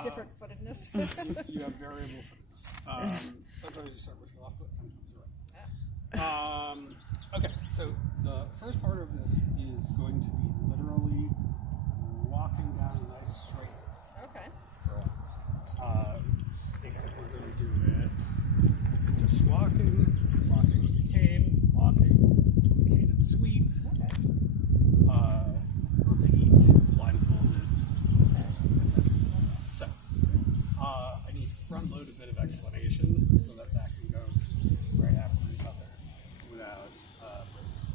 different footedness. You have variable footedness. Sometimes you start with your left foot, sometimes you're right. Okay, so the first part of this is going to be literally walking down a nice straight line. Okay. Except we're going to do it just walking with the cane, walking with the cane and sweep. Okay. Repeat, blindfolded, etc. So, I need to front load a bit of explanation so that can go right after each other without breaks.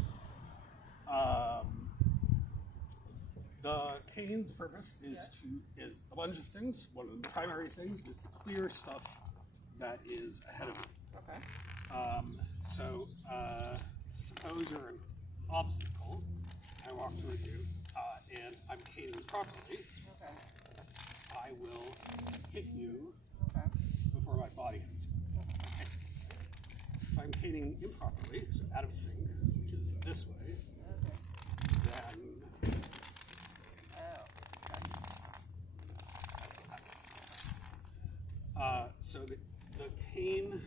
The cane's purpose is a bunch of things. One of the primary things is to clear stuff that is ahead of you. Okay. So suppose you're an obstacle. I walk towards you, and I'm caning properly. Okay. I will hit you Okay. before my body hits you. Okay. If I'm caning improperly, so out of sync, which is this way, Okay. then so the cane,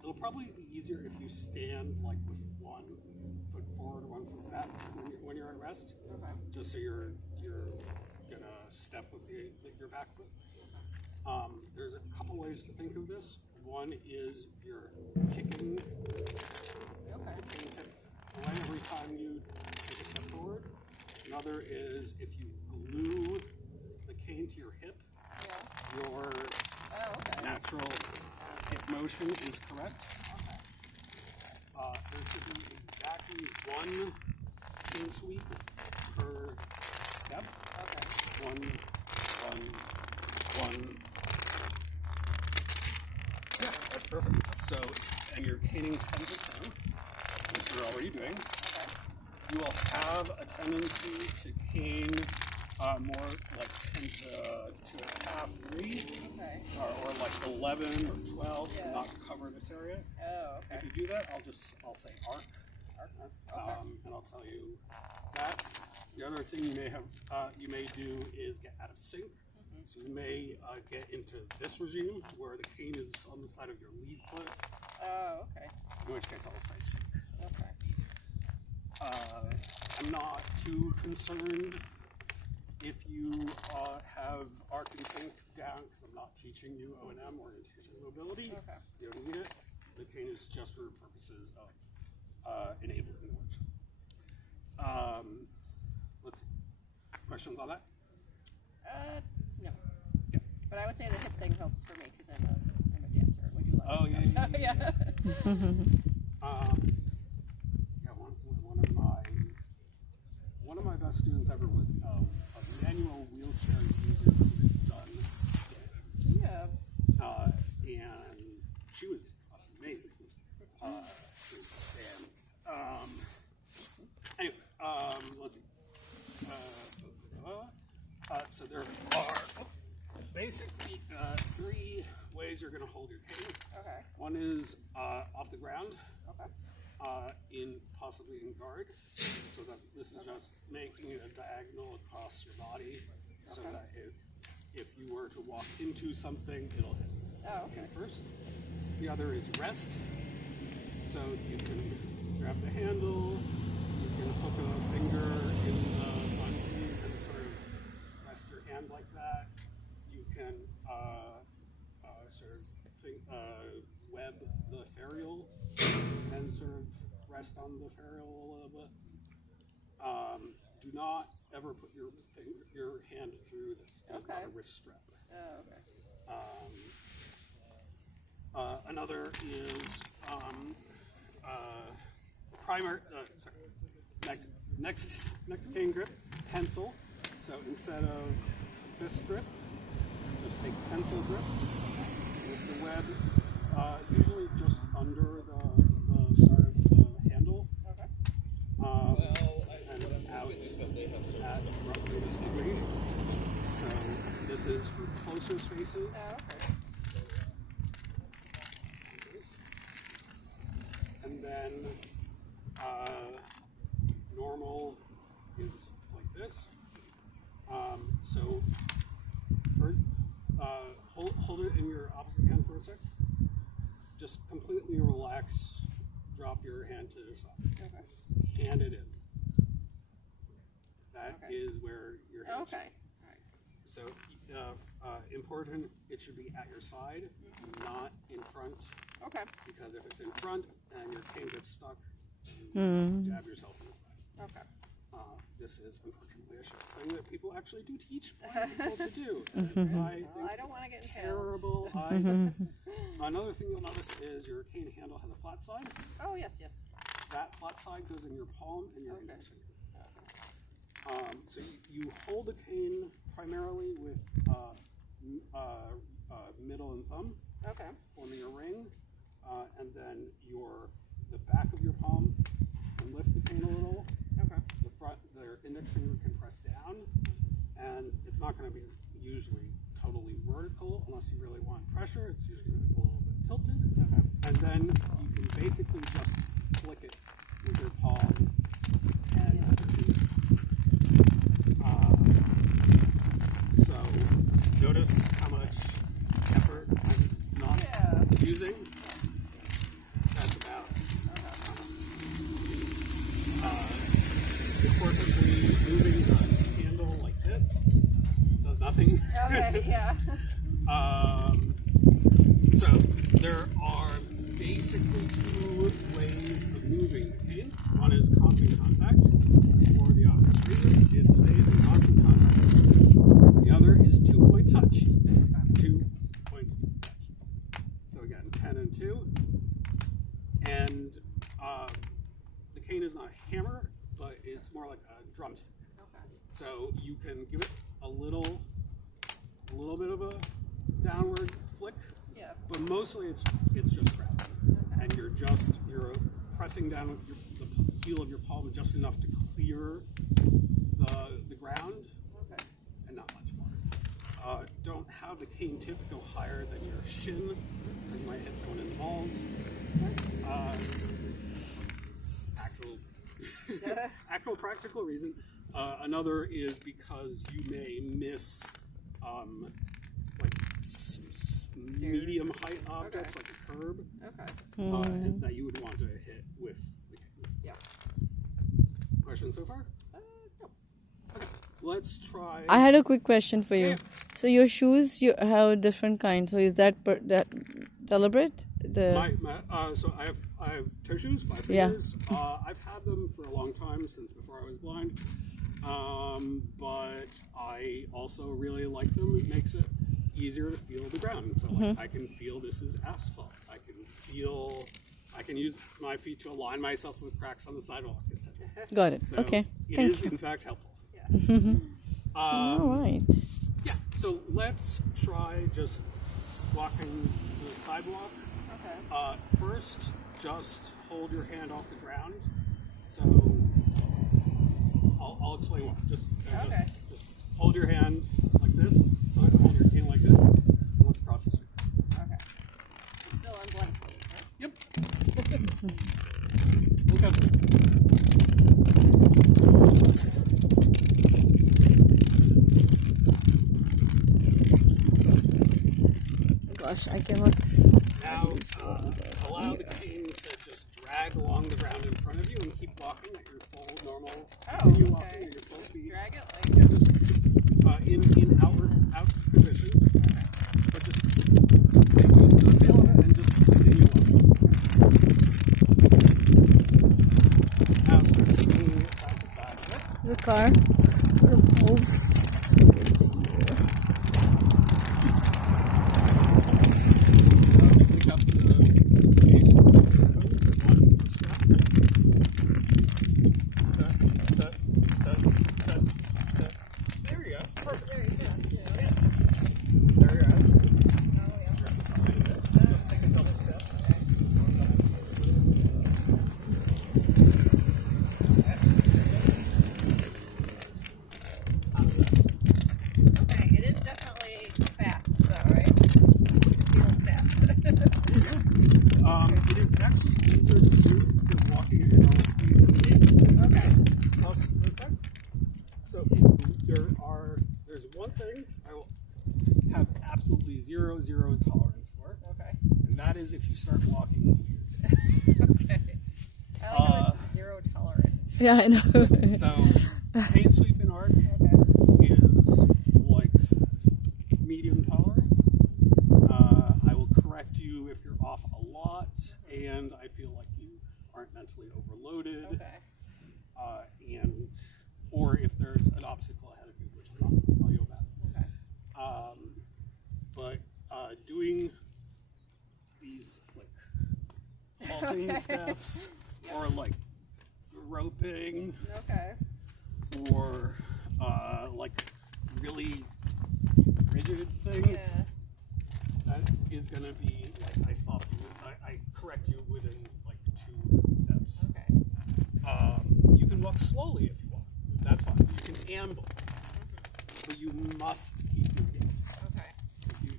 it'll probably be easier if you stand like with one foot forward, 1 foot back when you're at rest. Okay. Just so you're gonna step with your back foot. There's a couple ways to think of this. One is you're kicking the cane tip away every time you take a step forward. Another is if you glue the cane to your hip, your natural hip motion is correct. There should be exactly one cane sweep per step. One. Yeah, that's perfect. So, and you're caning 10 to 10, which you're already doing. You will have a tendency to cane more like 10 to 2.5, 3, or like 11 or 12 to not cover this area. Oh, okay. If you do that, I'll say arc, and I'll tell you that. The other thing you may do is get out of sync. So you may get into this regime where the cane is on the side of your lead foot. Oh, okay. In which case I'll say sync. Okay. I'm not too concerned if you have arc and sync down, because I'm not teaching you O&M or orientation mobility. Okay. You don't need it. The cane is just for purposes of enabling work. Let's see. Questions on that? No. Yeah. But I would say the hip thing helps for me because I'm a dancer and we do a lot of yeah, stuff. yeah. One of my best students ever was a manual wheelchair user who's done dance. Yeah. And she was amazing. She was a stand. Anyway, let's see. So there are basically 3 ways you're going to hold your cane. Okay. One is off the ground. Okay. Possibly in guard, so that this is just making it a diagonal across your body, so that if you were to walk into something, it'll hit first. The other is rest, so you can grab the handle, you can hook a finger in the bungee and sort of rest your hand like that. You can web the ferrule and sort of rest on the ferrule a little bit. Do not ever put your hand through this. It's not a wrist strap. Another is next cane grip, pencil. So instead of fist grip, just take pencil grip with the web, usually just under the start of the handle. And out at roughly this degree. So this is for closer spaces. And then normal is like this. So for hold it in your opposite hand for a sec. Just completely relax. Drop your hand to your side. Okay. Hand it in. That Okay. is where your hand Okay. should All right. be. So, important, it should be at your side, not in front. Okay. Because if it's in front and your cane gets stuck, you jab yourself in the back. Okay. This is unfortunately a thing that people actually do teach blind people to do. And I think Well, I don't want to get impaled. terrible. Another thing you'll notice is your cane handle has a flat side. Oh, yes, yes. That flat side goes in your palm and your Okay. index finger. Okay. So you hold the cane primarily with middle and thumb, Okay. forming a ring, and then the back of your palm can lift the cane a little. Okay. The index finger can press down, and it's not going to be usually totally vertical unless you really want pressure. It's usually going to be a little bit tilted. Okay. And then you can basically just flick it with your palm and so notice how much effort I'm not using. That's about importantly moving the handle like this does nothing. Okay, yeah. So there are basically two ways of moving the cane. One is constant contact, for the obvious reason. It stays in constant contact. The other is two-point touch. 2-point touch. So again, 10 and 2. And the cane is not a hammer, but it's more like a drumstick. Okay. So you can give it a little bit of a downward flick, Yeah. but mostly it's just gravity, and you're pressing down with the heel of your palm just enough to clear the ground, Okay. and not much more. Don't have the cane tip go higher than your shin, because you might hit someone in the balls. Actual practical reason. Another is because you may miss medium height objects like a curb Okay. that you would want to hit with the cane. Yeah. Questions so far? No. Okay, let's try. I had a quick question for you. Yeah. So your shoes, you have different kinds. So is that deliberate? So I have toe shoes, 5 Yeah. fingers. I've had them for a long time, since before I was blind. But I also really like them. It makes it easier to feel the ground. So I can feel this is asphalt. I can use my feet to align myself with cracks on the sidewalk, etc. Got it. So Okay. it Thank is you. in fact helpful. Yeah. All right. Yeah. So let's try just walking the sidewalk. Okay. First, just hold your hand off the ground. So I'll explain why. Just hold your hand like this. So I can hold your cane like this. And let's cross the street. Okay. It's still on blindfold, right? Yep. Look up. Gosh, I cannot. Now, allow the cane to just drag along the ground in front of you and keep walking at your full normal. Oh, Continue okay. walking at your full speed. Drag it like. Yeah, just in out position. Okay. But just make use of the feel of it and just continue on. Now start swinging it side to side. Yep. The car. Move. Pick up the pace. One step. There we go. Perfect. Very fast, yeah. Yes. There we go. Oh, yeah. Just take a double step. Out of the Yeah, I know. So, cane sweep in arc Okay. is like medium tolerance. I will correct you if you're off a lot, and I feel like you aren't mentally overloaded, Okay. and or if there's an obstacle ahead of you, which I'm not going to tell you about. Okay. But doing these like halting Okay. steps or like roping Okay. or like really rigid things, Yeah. that is going to be like I stop you, I correct you within like 2 steps. Okay. You can walk slowly if you want. That's fine. You can amble, but you must keep your gait. Okay.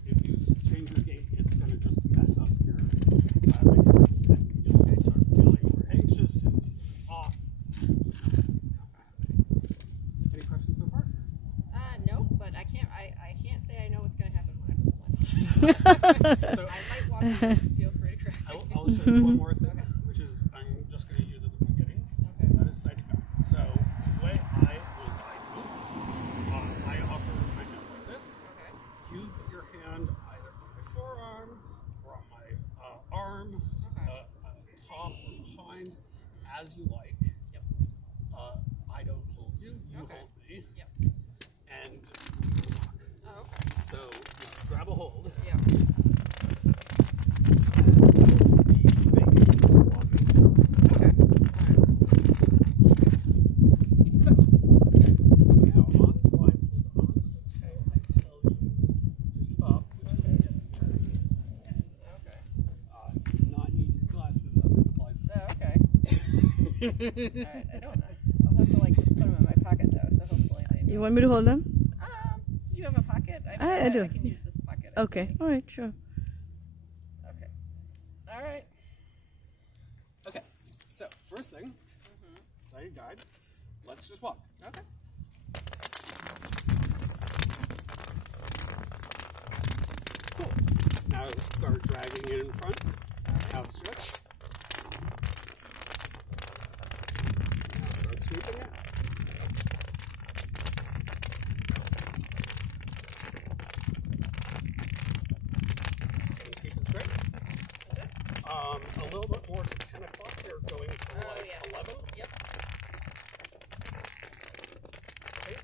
If you change your gait, it's going to just mess up your biomechanics, and you'll start feeling more anxious and off. Any questions so far? No, but I can't say I know what's gonna happen when I put the one. So I might walk in. Feel free to correct me. I'll show you one more thing, Okay. which is I'm just going to use at the beginning. Okay. That is side guide. So the way I will guide you, I offer my hand like this. Okay. You put your hand either on my forearm or on my arm, Okay. top or behind, as you like. Yep. I don't hold you, you Okay. hold me, Yep. and we walk. Oh, okay. So you grab a hold. Yep. Okay. So, now on the blindfold on until I tell you to stop, which is getting there. Okay. Not need your glasses under the blindfold. Oh, okay. Alright, I don't know. I'll have to like put them in my pocket though, so hopefully they know. You want me to hold them? Do you have a pocket? I do. I can use this pocket. Okay. All right. Sure. Okay. Alright. Okay, so first thing, sighted guide, let's just walk. Okay. Cool. Now start dragging it in front, outstretch. Now start sweeping it. And keep it straight. That's it? A little bit more to 10 o'clock. You're going to Oh, like yeah. 11. Yep. Okay.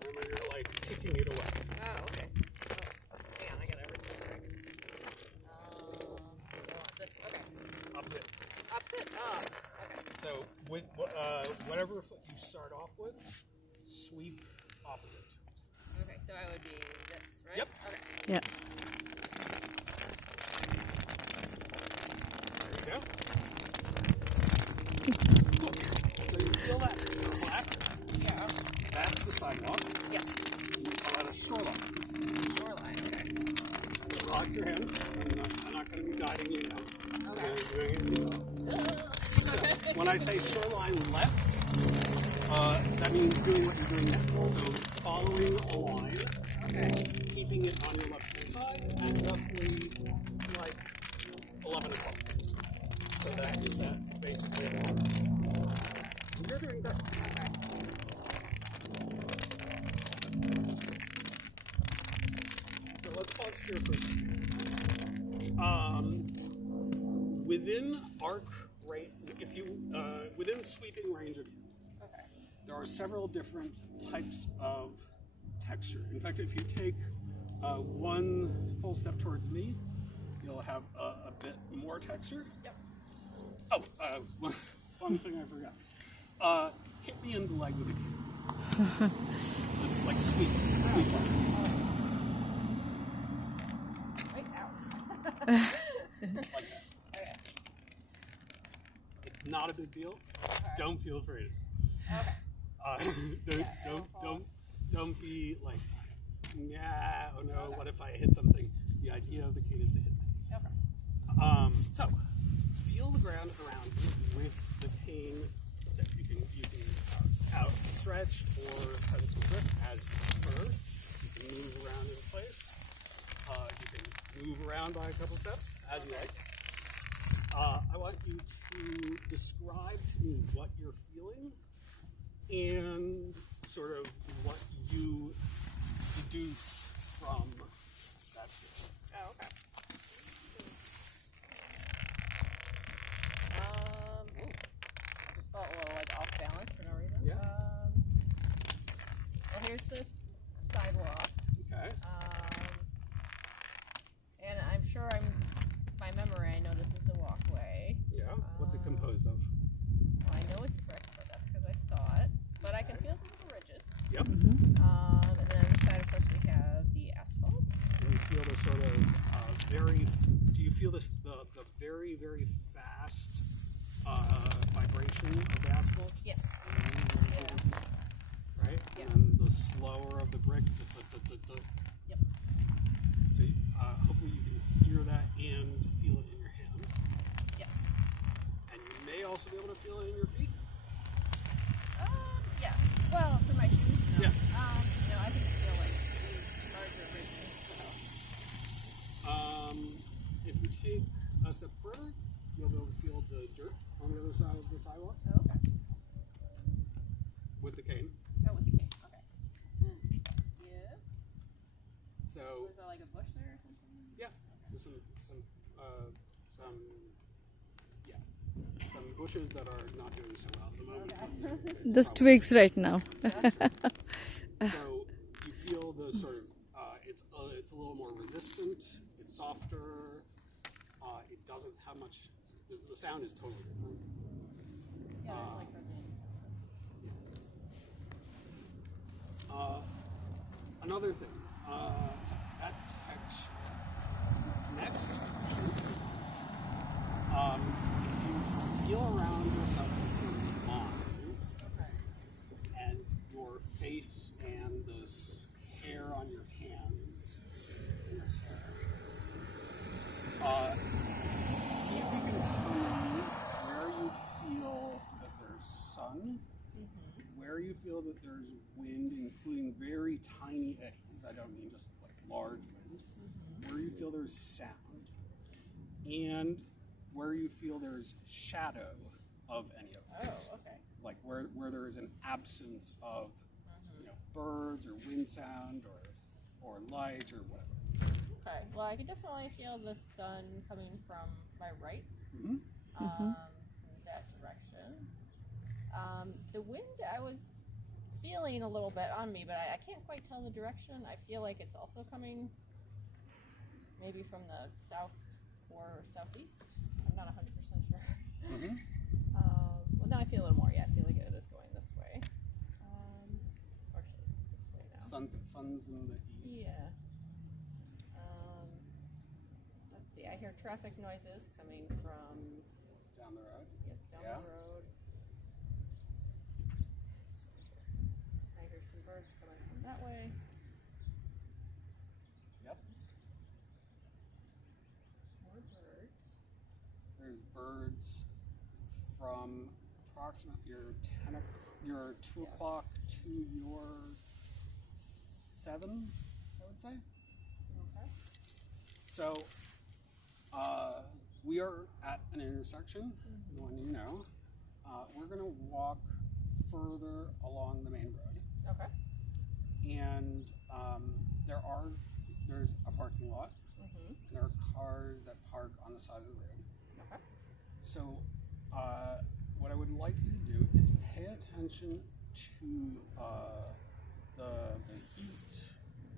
Remember, you're like kicking it away. Oh, okay. Oh, hang on, I gotta read this. Okay. Opposite. Opposite? Oh, okay. So with whatever foot you start off with, sweep opposite. Okay, so I would be this, right? Yep. Okay. Yeah. There you go. Cool. So you feel that clap? Yeah. That's the sidewalk. Yes. We call that a shoreline. Shoreline, okay. Relax your hand. I'm not going to be guiding you now. Okay. You're doing it yourself. So when I say shoreline left, that means doing what you're doing now. So following a line, Okay. keeping it on your left hand side at roughly like 11 o'clock. So that is that basically. You're doing great. Okay. So let's pause here for a second. Within arc rate, if you within sweeping range of you, Okay. there are several different types of texture. In fact, if you take one full step towards me, you'll have a bit more texture. Yep. Oh, one thing I forgot. Hit me in the leg with a cane. Just like sweep us. Wait, ow. Like that. Okay. It's not a big deal. Okay. Don't feel afraid. Okay. Don't be like, yeah, oh no, what if I hit something? The idea of the cane is to hit things. Okay. So feel the ground around you with the cane. You can outstretch or pencil grip as you prefer. You can move around in place. You can move around by a couple steps, as you like. I want you to describe to me what you're feeling and sort of what you deduce from that feeling. Oh, okay. I just felt a little like off balance for no reason. Yeah. Well, here's this sidewalk. Okay. And I'm sure by memory, I know this is the walkway. Yeah. What's it composed of? Well, I know it's brick, but that's because I saw it. But I can feel the little ridges. Yep. And then on the side, of course, we have the asphalt. And you feel the sort of do you feel the very, very fast vibration of the asphalt? Yes. Right? Yeah. And the slower of the brick. Yep. So hopefully you can hear that and feel it in your hand. Yes. And you may also be able to feel it in your feet. Yeah. Well, for my shoes, no. Yeah. I can feel like larger ridges. If you take a step further, you'll be able to feel the dirt on the other side of the sidewalk Oh, okay. with the cane. Oh, with the cane. Okay. Yeah. So Was there like a bush there or something? yeah, there's some bushes that are not doing so well at the moment. Okay. It's Just probably- twigs right now. So you feel the sort of it's a little more resistant. It's softer. It doesn't have much. The sound is totally different. Yeah, I like her name. Another thing. So that's texture. Next, if you feel around yourself with your mind and your face and the hair on your hands, your hair, see if you can tell me where you feel that there's sun, where you feel that there's wind, including very tiny eddies. I don't mean just like large wind. Where you feel there's sound, and where you feel there's shadow of any of these. Oh, okay. Like where there is an absence of birds or wind sound or light or whatever. Okay. Well, I could definitely feel the sun coming from my right. Mm-hmm. In that direction. The wind, I was feeling a little bit on me, but I can't quite tell the direction. I feel like it's also coming maybe from the south or southeast. I'm not 100% sure. Mm-hmm. Well, now I feel a little more. Yeah, I feel like it is going this way. Or actually, this way now. Sun's in the east. Yeah. Let's see. I hear traffic noises coming from Down the road. down Yeah. the road. I hear some birds coming from that way. Yep. More birds. There's birds from approximately your 2 o'clock to your 7, I would say. Okay. So we are at an intersection, the one you know. We're going to walk further along the main road. Okay. And there's a parking lot, and there are cars that park on the side of the road. Okay. So what I would like you to do is pay attention to the heat,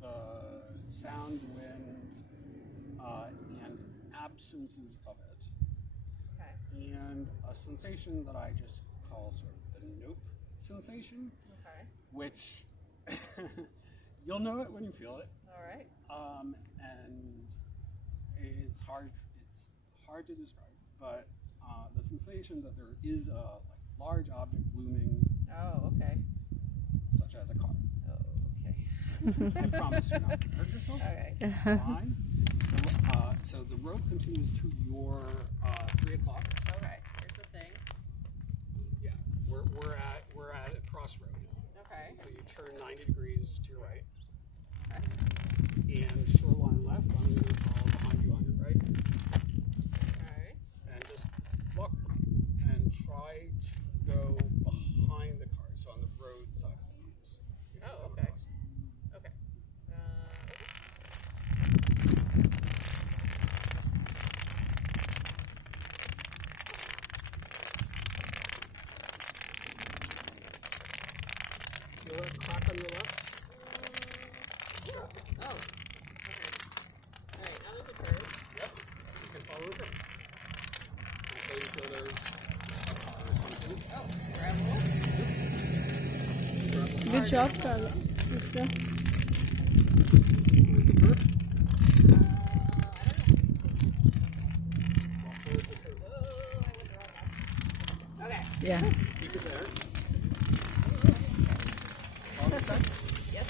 the sound, wind, and absences of it, Okay. and a sensation that I just call sort of the nope sensation, Okay. which you'll know it when you feel it. All right. And it's hard to describe, but the sensation that there is a large object looming, Oh, okay. such as a car. Oh, okay. I promise you're not going to hurt yourself. Okay. Fine. So the road continues to your 3 o'clock. Okay. Here's the thing. Yeah, we're at a crossroad. Okay. So you turn 90 degrees to your right, Okay. and shoreline left. I'm going to follow behind you on your Good job, Carla. Let's go. Where's the curve? I don't know. Walk towards the curve. Oh, I went the wrong way. Okay. Yeah. Keep it there. On the side. Yes,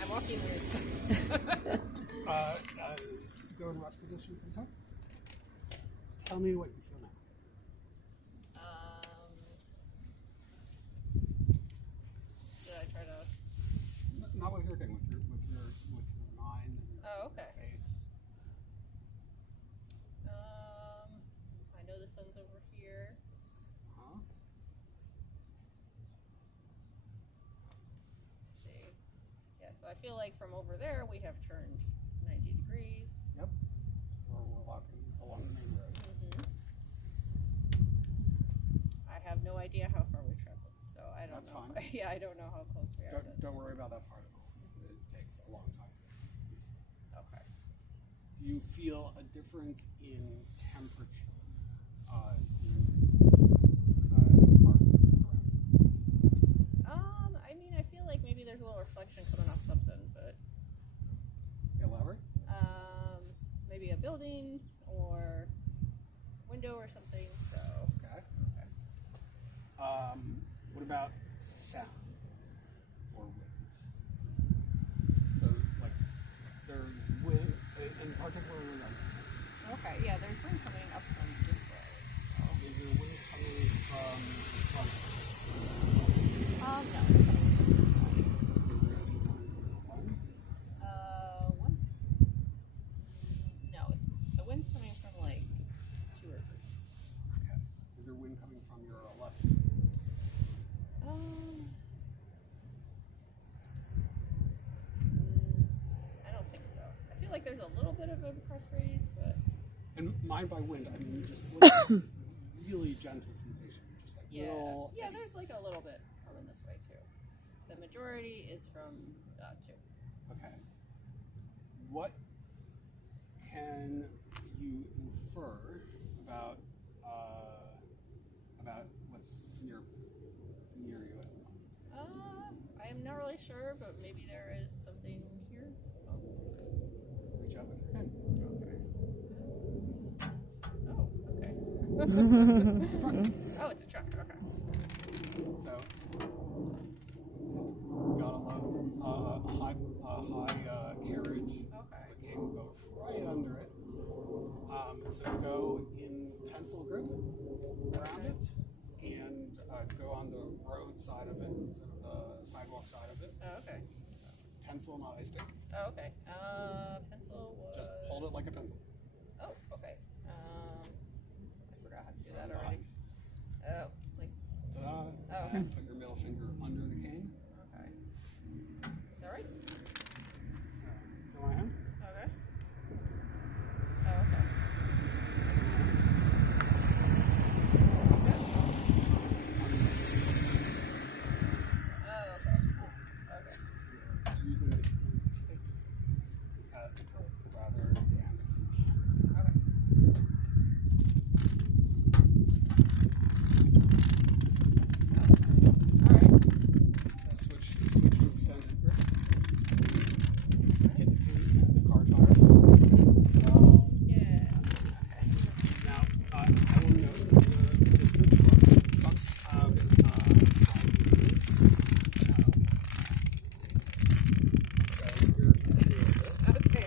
I'm walking the right side. Go in rest position for a sec. Tell me what you feel now. Should I try to? Not with your thing, with your mind and Oh, okay. face. I know the sun's over here. Huh? Let's see. Yeah, so I feel like from over there we have turned 90 degrees. Yep. Or we're walking along the main road. I have no idea how far we've traveled, so I don't That's know. fine. Yeah, I don't know how close we are. Don't worry about that part at all. It takes a long time. Okay. Do you feel a difference in temperature park around? I mean, I feel like maybe there's a little reflection coming off something, but Elaborate? maybe a building or window or something. So. Okay. What about sound or wind? So, like, there's wind, in particular, Okay, yeah, there's wind coming up from this way. is there wind coming from the front? No. One? No, the wind's coming from like 2 or 3. Okay. Is there wind coming from your left? I don't think so. I feel like there's a little bit of a crest raise, but And mind by wind, I mean just really gentle sensation, just like yeah, little. yeah, there's like a little bit coming this way too. The majority is from 2. Okay. What can you infer about what's near you at the moment? I am not really sure, but maybe there is something here. Reach out with your hand. Okay. Oh, okay. Oh, it's a truck. Okay. So, got a high carriage. Okay. So the cane will go right under it. So go in pencil grip around it, and go on the road side of it instead of the sidewalk side of it. Oh, okay. Pencil, not ice pick. Oh, okay. Pencil was. Just hold it like a pencil. Oh, okay. I forgot how to do that From already. Oh, like. Ta-da. Oh, okay. And put your middle finger under the cane. Okay. Is that right? So, feel my hand? Okay. Oh, okay. Oh, okay. Okay. Using the cane tip as the curve rather than the cane. Okay. All right. Switch to extended grip. Hit the car tire. Yeah. Now, I will note that this is a truck. Trucks have side wheels. So you're familiar with it. Okay.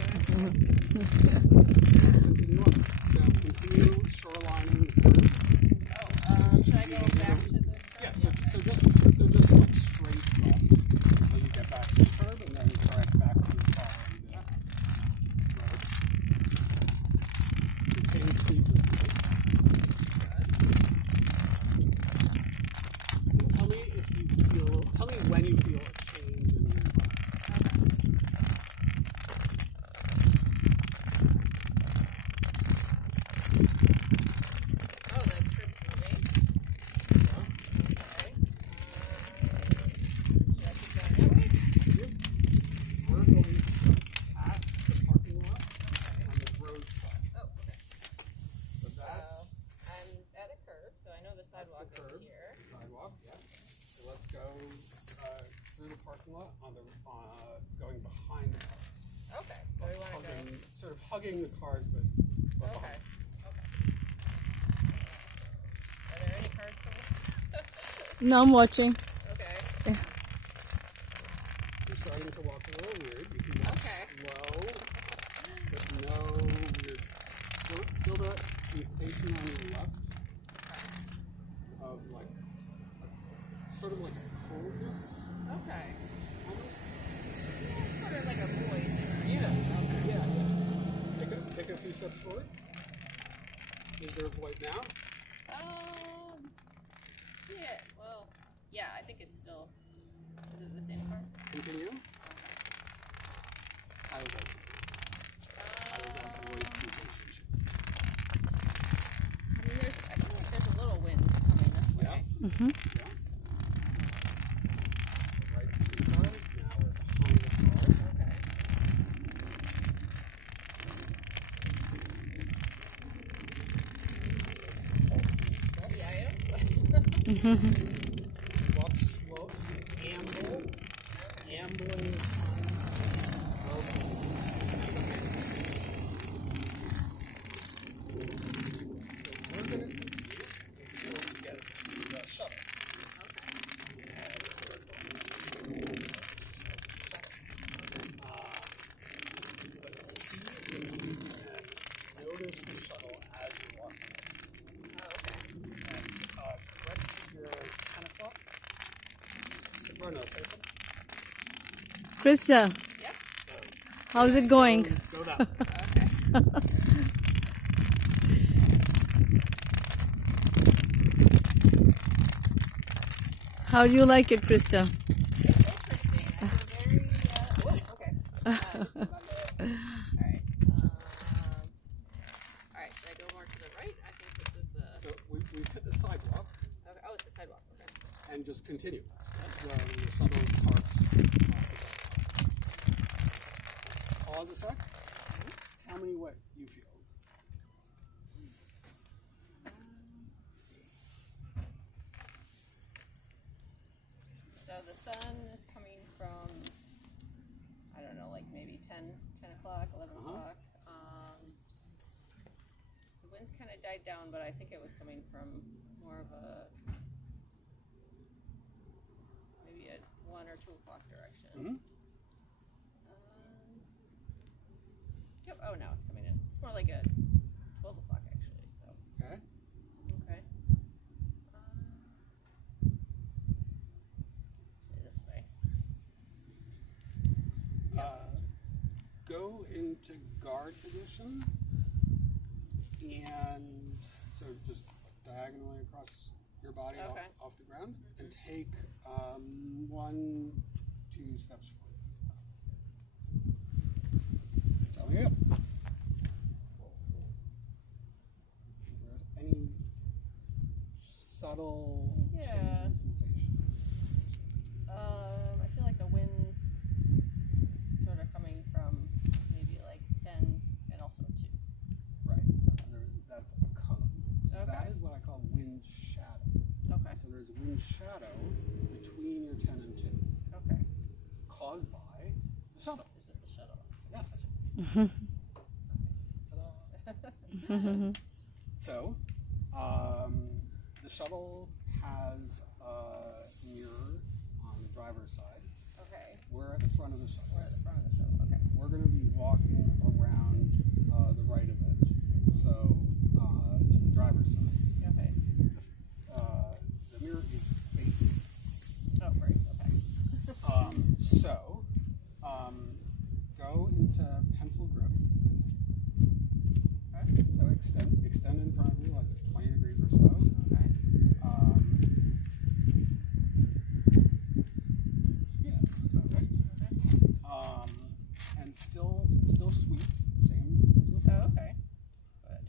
Let's continue on. So continue shorelining the curve. Should I go back to the? Yeah, so just look straight left until you get back to the curb and then correct back to following the road. The cane steep is good. And tell me when you feel a change in the environment. Oh, that's good for me. Yeah. Okay. Should I keep going that way? We're going to go past the parking lot on the road side. Oh, okay. So that's I'm at a curve, so I know the sidewalk the curb. is here. Sidewalk, yeah. So let's go through the parking lot on the going behind the cars. Okay. So we want to go. Sort of hugging the cars, but Okay. behind. Okay. Are there any cars coming? Now I'm watching. Okay. You're starting to walk a little weird. You can walk slow, but no weird. Feel the sensation on your left of like sort of like a coldness. Okay. Almost. Yeah, it's sort of like a void there. Yeah. Okay. Yeah. Take a few steps forward. Is there a void now? Yeah. Well, yeah. I think it's still. Is it the same car? Continue. Okay. How does that void sensation? I mean, I feel like there's a little wind coming this way. Yeah. Mm-hmm. Yeah. Right through the car. Now we're behind the car. Okay. Yeah, I am. Mm-hmm. Walk slow. Amble. Ambling. Okay. So we're going to continue until we get to the shuttle. Let's see if you can notice the shuttle as you're walking. Oh, okay. And correct your 10 o'clock. Bruno, say something. Krista, Yep. how's it going? Go that way. Okay. How do you like it, Krista? It's interesting. I feel very. Okay. Just hold on to it. All right. All right. Should I go more to the right? I think this is the. So we've hit the sidewalk Okay. Oh, it's the sidewalk. Okay. and just continue. The shuttle is parked off the sidewalk. Pause a sec. Tell me what you feel. So the sun is coming from, I don't know, like maybe 10 o'clock, 11 o'clock. The wind's kind of died down, but I think it was coming from more of a, maybe a 1 or 2 o'clock direction. Mm-hmm. Yep, oh, now it's coming in. It's more like a 12 o'clock actually, so. Okay. Okay. This way. Go into guard position and so just diagonally across your body off the ground and take 1, 2 steps forward. Tell me up. Is there any subtle change in sensation? I feel like the wind's sort of coming from maybe like 10 and also 2. Right. That's a cone. So that is what I call wind shadow. Okay. So there's wind shadow between your 10 and 2. Okay. Caused by the shuttle. Is it the shuttle? Yes. Mm-hmm. So, the shuttle has a mirror on the driver's side. Okay. We're at the front of the shuttle. We're at the front of the shuttle. Okay. We're going to be walking around the right of it, so to the driver's side. Okay. The mirror is facing. Oh, right. Okay. So, go into pencil grip. Okay. So extend in front of you like 20 degrees or so. Okay. Yeah, that's about right. Okay. And still sweep, same as before. Oh, okay.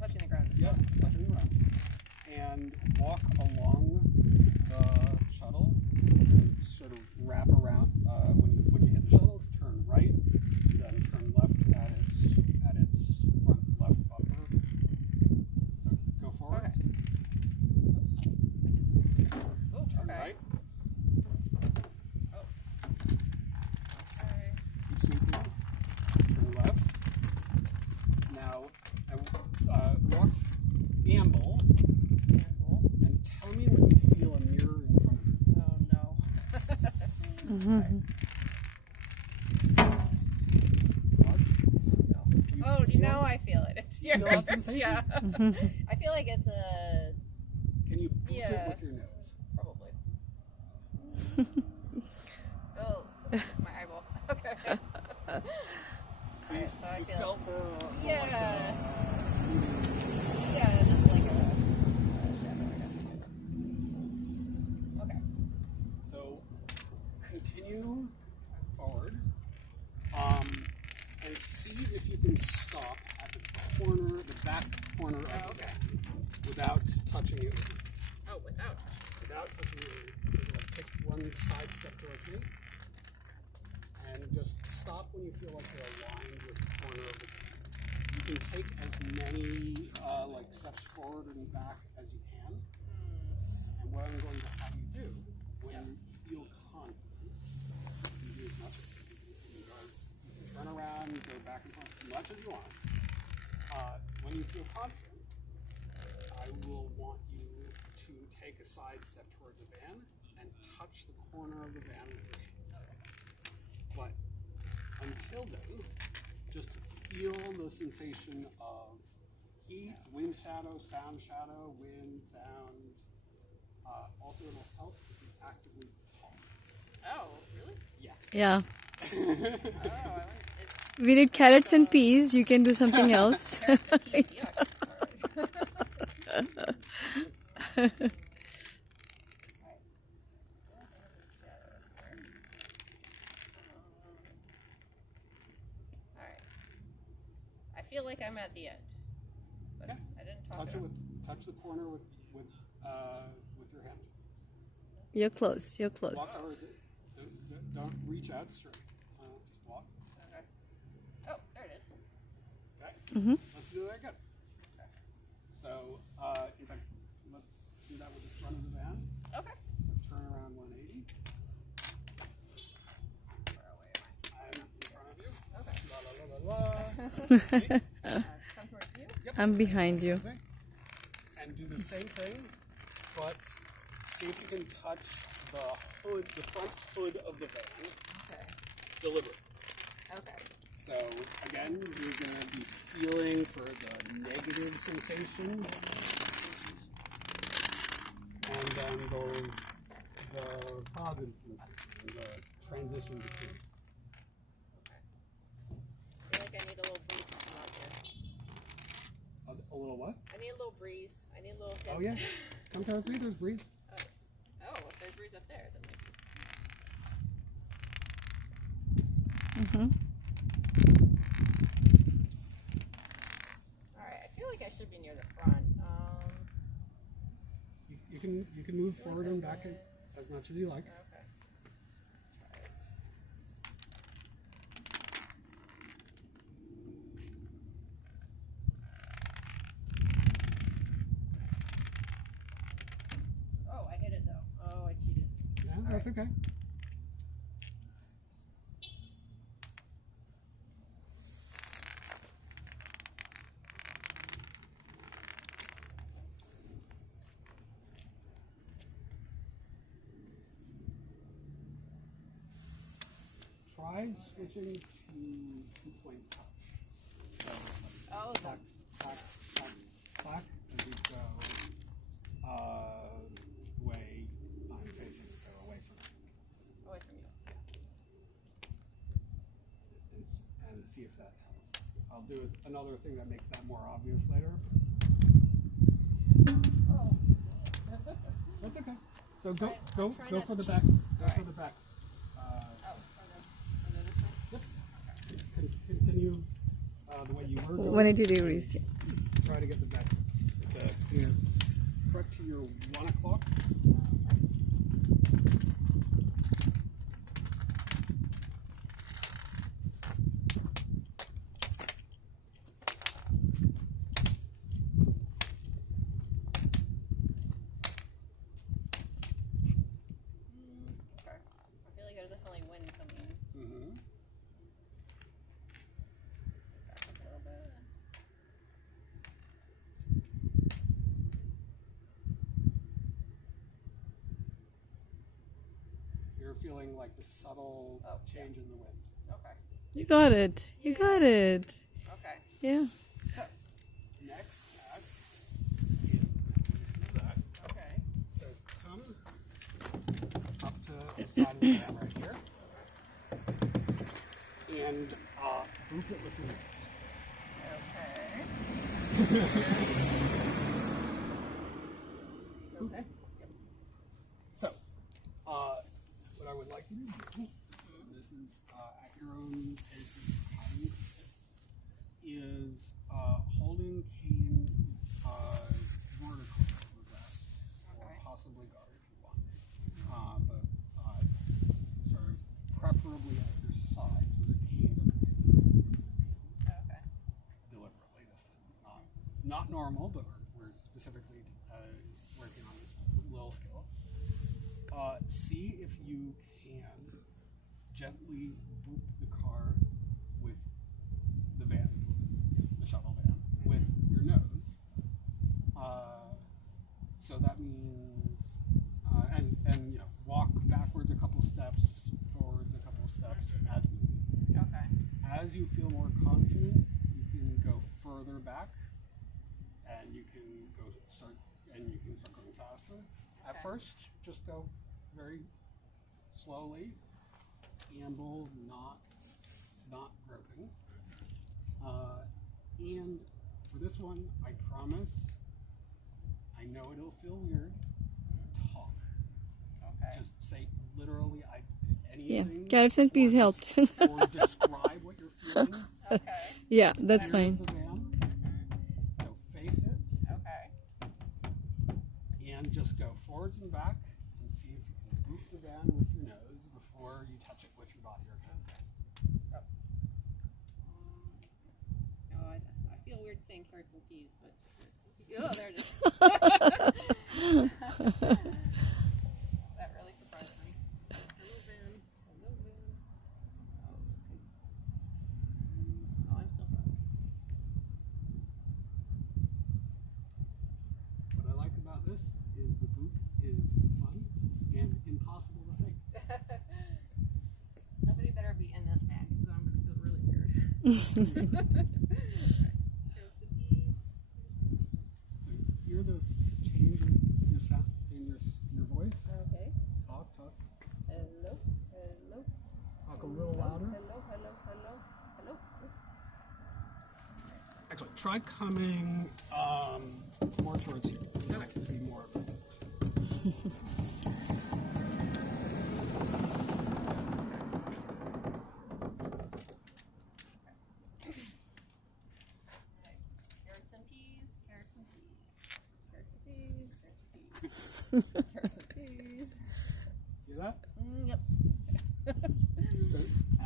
Touching the ground as well. Yeah, touching the ground. And walk along the shuttle and sort of wrap around. When you hit the shuttle, turn right, then turn left at its front left bumper. So go forward. Okay. Oh, Turn okay. right. Oh. amble Handle. and tell me when you feel a mirror in front of you. Oh no. Mm-hmm. Pause. You Oh, feel- now I feel it. It's You here. feel that sensation? Yeah. Mm-hmm. I feel like it's a Can you boop Yeah. it with your nose? probably. Oh, my eyeball. Okay. Alright, so I You feel. felt the Yeah. like, Yeah, just like a shadow, I guess. Okay. so continue forward, and see if you can stop at the back corner of Oh, the okay. van without touching it. Oh, without. Without touching it. So like take one side step towards me, and just stop when you feel like you're aligned with the corner of the van. You can take as many like steps forward and back as you can. And what I'm going to have you do when you feel confident, you do as much as you can. You can turn around, go back and forth as much as you want. When you feel confident, I will want you to take a side step towards the van and touch the corner of the van with your hand. But until then, just feel the sensation of heat, wind shadow, wind, sound. Also, it'll help if you actively talk. Oh, really? Yes. Yeah. Oh, I wonder. We did carrots and peas. You can do something else. Carrots and peas. Yeah. Alright. Alright. I feel like I'm at the end. But Okay. I didn't talk Touch it enough. touch the corner with your hand. You're close. You're close. Walk, or is it, don't reach out straight. Just walk. Okay. Oh, there it is. Okay. Mm-hmm. Let's do that again. Okay. So, in fact, let's do that with the front of the van. Okay. So turn around 180. Where away am I'm in front of you. I? Okay. La la la la la. Come towards you. Yep. I'm behind you. Okay. And do the same thing, but see if you can touch the hood, the front hood of the van, Okay. deliberately. Okay. So again, you're going to be feeling for the negative sensation, and then the positive sensation, the transition between. I feel like I need a little breeze to come out here. A little what? I need a little breeze. I need a little hit. Oh yeah, come towards me. There's breeze. Oh, if there's breeze up there, then maybe. Mm-hmm. Alright, I feel like I should be near the front. You can move forward and back as much as you like. Okay. Oh, I hit it though. Oh, I cheated. Yeah, that's okay. Try switching to 2-point touch. So, Oh, clack, clack, clack, clack as we go the way I'm facing, so away from you. away from you. And see if that helps. I'll do another thing that makes that more obvious later. Oh. That's okay. So go try go not for to the cheat. back. Go for Alright. the back. Oh, further this way? Yep. Continue the way you were going. 180 degrees. Yeah. Try to get the back. Correct to your 1 o'clock. Okay. I feel like there's definitely wind coming Mm-hmm. back up a little bit. feeling like the subtle change in the wind. Okay. You got it. You got it. Okay. Yeah. So, Next task is that. okay. So come up to the side of the van right here and boop it with your nose. Okay. Okay. So, what I would like you to do, this is at your own pace of time, is holding cane vertical over breast, or possibly guard if you want, but sort of preferably at your side so the cane doesn't hit the Okay. deliberately. That's not normal, but we're specifically working on this little skill. See if you can gently boop the car with the van, the shuttle van, with your nose. So that means, and walk backwards a couple steps, forwards a couple steps as needed. Okay. As you feel more confident, you can go further back, and you can start going faster. At first, just go very slowly, amble, not groping. And for this one, I promise, I know it'll feel weird. Talk. Okay. Just say literally Yeah. anything. Carrots and peas helped. Or describe what you're feeling. Okay. Yeah, that's Here's fine. the van. So face it. Okay. And just go forwards and back and see if you can boot the van with your nose before you touch it with your body or cane. No, I feel weird saying carrots and peas, but oh, there it is. That really surprised me. Hello, van. Hello, van. Oh, okay. Oh, I'm still frozen. What I like about this is the boot is fun and impossible to fake. Nobody better be in this van because I'm going to feel really weird. Carrots and peas. So hear those change in your sound, in your voice. Okay. Talk. Hello. Hello. Talk a little louder. Hello. Hello. Hello. Hello. Excellent. Try coming more towards you. That can be more. Carrots and peas. Carrots and peas. Carrots and peas. Carrots and peas. Carrots and peas. Hear that? Yep. So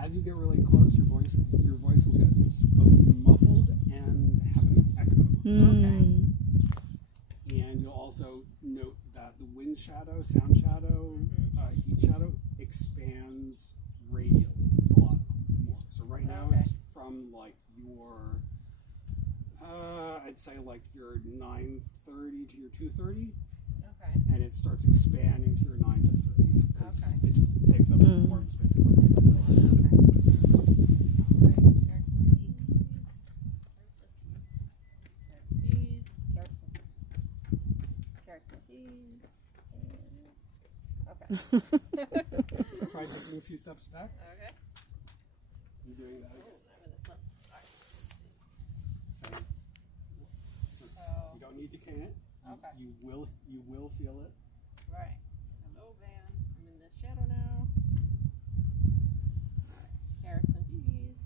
as you get really close, your voice will get both muffled and have an echo. Mm. And you'll also note that the wind shadow, sound shadow, heat shadow expands radially a lot more. So right now it's from like your, I'd say like your 9:30 to your 2:30, Okay. and it starts expanding to your 9 to 3 because Okay. it just takes up more space. Try taking a few steps back. Okay. And doing that again. I'm gonna slip. So just, So, you don't need to cane it. Okay. You will feel it. right. Hello, van. I'm in the shadow now. Alright. Carrots and peas.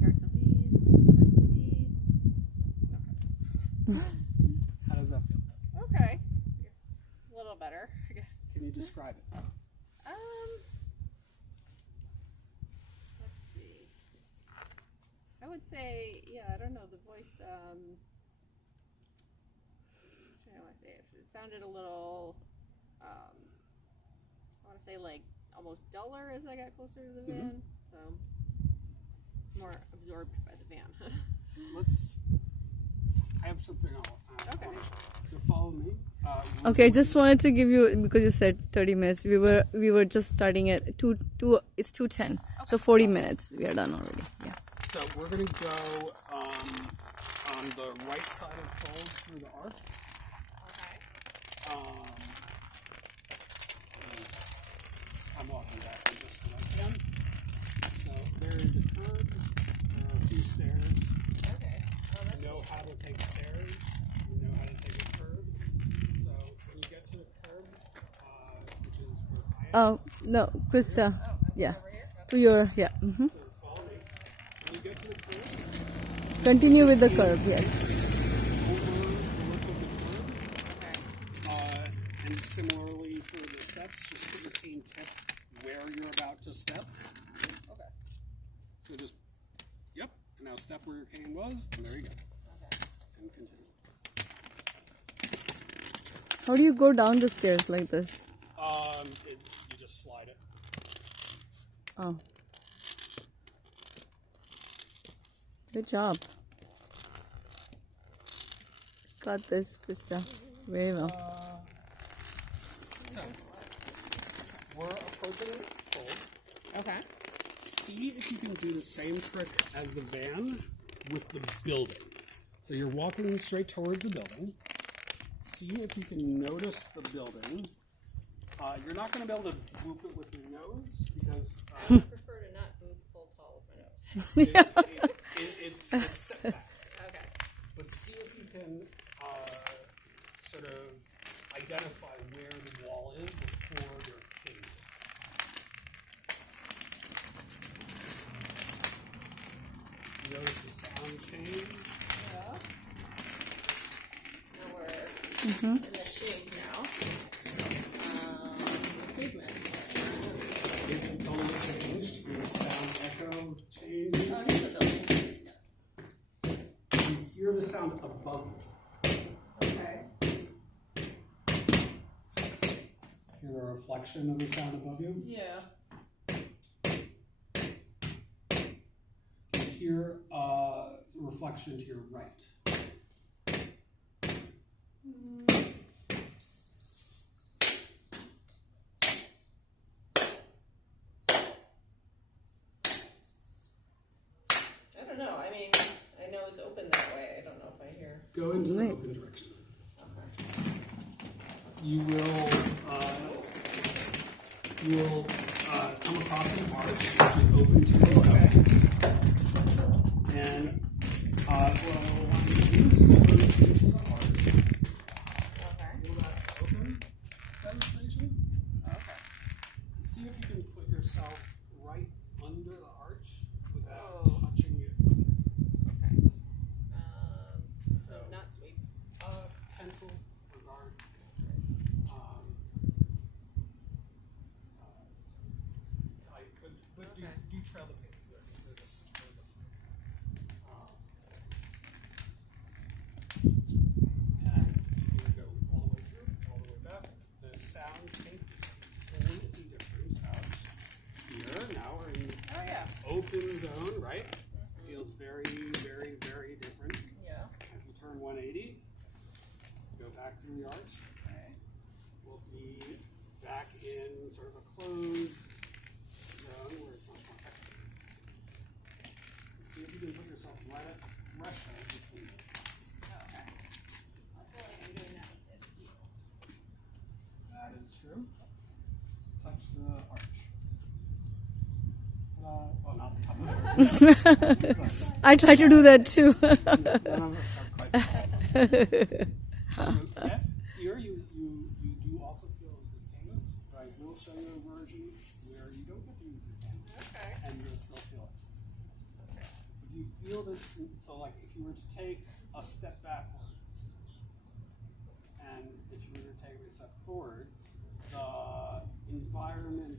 Carrots and peas. Carrots and peas. Okay. How does that feel? Okay. A little better, I guess. Can you describe it? Let's see. I would say, yeah, I don't know, the voice, how do I want to say it? It sounded a little, I want to say like almost duller as I got closer to the van, so it's more absorbed by the van. I have something I'll Okay. So follow me. Okay, I just wanted to give you, because you said 30 minutes. We were just starting at it's 2:10. So 40 minutes. We are done already. Yeah. So we're going to go on the right side of fold through the arc. Okay. I'm walking back just so I can. So there is a curb. There are a few stairs. Okay. Oh, You know how to take stairs. You know how to take a curb. So when you get to the curb, which is where I am. Oh, no, Krista. Yeah. Over here? To your, yeah. So follow me. When you get to the curb, Continue with the curve, yes. over the lip of the curb. And similarly for the steps, just put your cane tip where you're about to step. Okay. So just, yep, and now step where your cane was, and there you go. Okay. And continue. How do you go down the stairs like this? You just slide it. Oh. Good job. Got this, Krista. Very well. So, we're approaching fold. Okay. See if you can do the same trick as the van with the building. So you're walking straight towards the building. See if you can notice the building. You're not going to be able to whoop it with your nose because I would prefer to not move full tall with my nose. it's set back. Okay. But see if you can sort of identify where the wall is before your cane. Notice the sound change. Yeah. Now we're Mm-hmm. in the shade now. Pavement. It totally changed. Your sound echo changes. Oh, here's the building. You hear the sound above you. Okay. Hear the reflection of the sound above you. Yeah. You hear a reflection to your right. I don't know. I mean, I know it's open that way. I don't know if I hear. Go into the Right. open direction. Okay. You will come across an arch which is open to the left. And what I want you to do is go into the arch. Okay. Feel that open sensation. Okay. See if you can put yourself right under the arch without Oh. touching it. Okay. So not sweep. Pencil or guard. Tight, but Okay. do trail the page. And you can go all the way through, all the way back. The soundscape is completely different out here. Now we're in Oh yeah. open zone, right? Feels very, very, very different. Yeah. If you turn 180, go back through the arch. Okay. We'll be back in sort of a closed zone where it's much more technical. See if you can put yourself right at the threshold between them. Okay. I feel like I'm doing that with this view. That is true. Touch the arch. Ta-da. Well, not the top of the arch. I try to do that too. None of us have quite yes, here you do also feel the cane, but I will show you a version where you don't get to use your cane. Okay. And you'll still feel it. Okay. But do you feel this? So, like, if you were to take a step backwards, and if you were to take a step forwards, the environment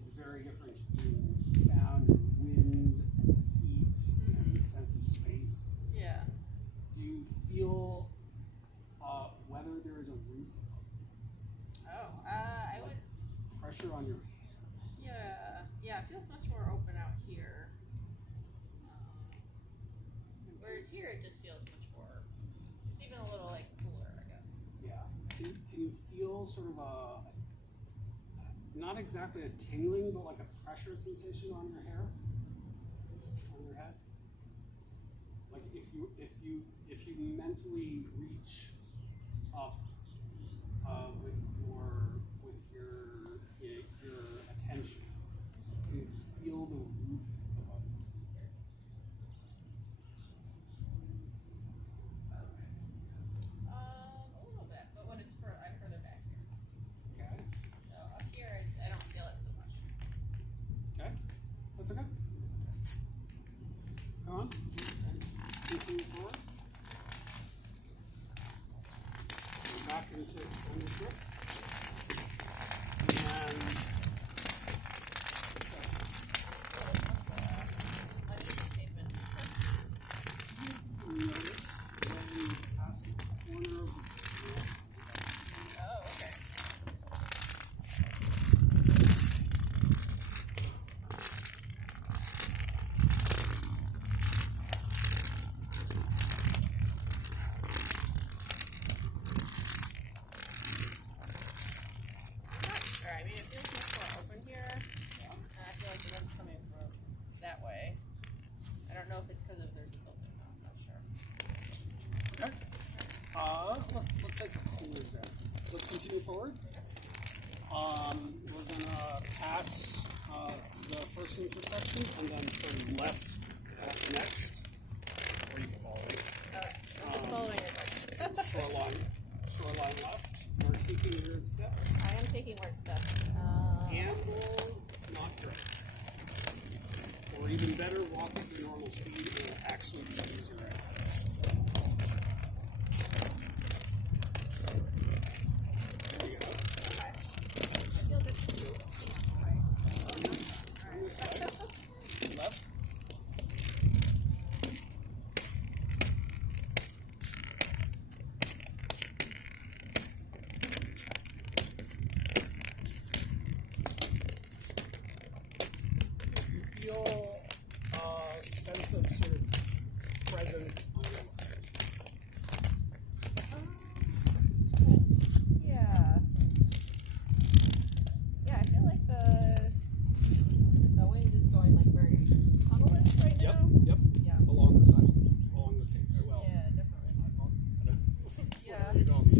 is very different in sound and wind and heat and sense of space. Yeah. Do you feel whether there is a roof above you? Oh. I would. Pressure on your hair? Yeah. Yeah. It feels much more open out here. Whereas here it just feels much more feel sort of not exactly a tingling, but like a pressure sensation on your hair, on your head. Like if you mentally reach up with your attention, you feel the roof above you. A little bit, but when I'm further back here. Okay. So up here, I don't feel it so much. Okay. That's okay. Come on. Continue forward. Go back into extended grip. And Uneven pavement. notice when you pass the corner of the floor. Oh, okay. Sure. I mean, it feels much more open here, Yeah. and I feel like the wind's coming from that way. I don't know if it's because there's a building. I'm not sure. Okay. Let's take a cooler example. Let's continue forward. We're gonna pass the first intersection and then turn left at the next. Or you can follow me. I'm just following advice. Shoreline left. We're taking weird steps. I am taking work stuff. Angle, not great. Or even better, walk at your normal speed and actually use your angles. There you go. I feel good. Turn this way. Left. You feel a sense of sort of presence on your left. Yeah. Yeah, I feel like the wind is going like very tunnelish right Yep, now. yep. Yeah. Along the sidewalk, along the pavement. Well, Yeah, definitely. sidewalk. Yeah. Whatever you call it.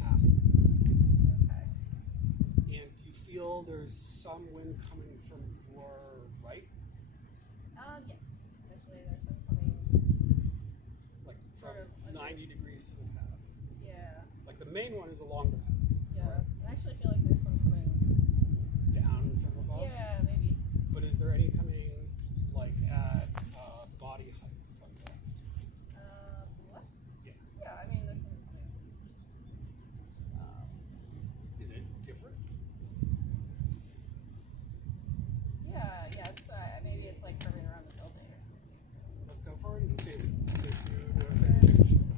Path. Okay. And do you feel there's some wind coming from your right? Yes. Actually, there's some coming. Like from Sort of under- 90 degrees to the path? Yeah. Like the main one is along the path. Yeah. I actually feel like there's some coming. Down from above? Yeah, maybe. But is there any coming like at body height from the left? What? Yeah. Yeah, I mean, there's some coming. Is it different? Yeah, it's, maybe it's like curving around the building or something. Let's go for it and see if you notice any change.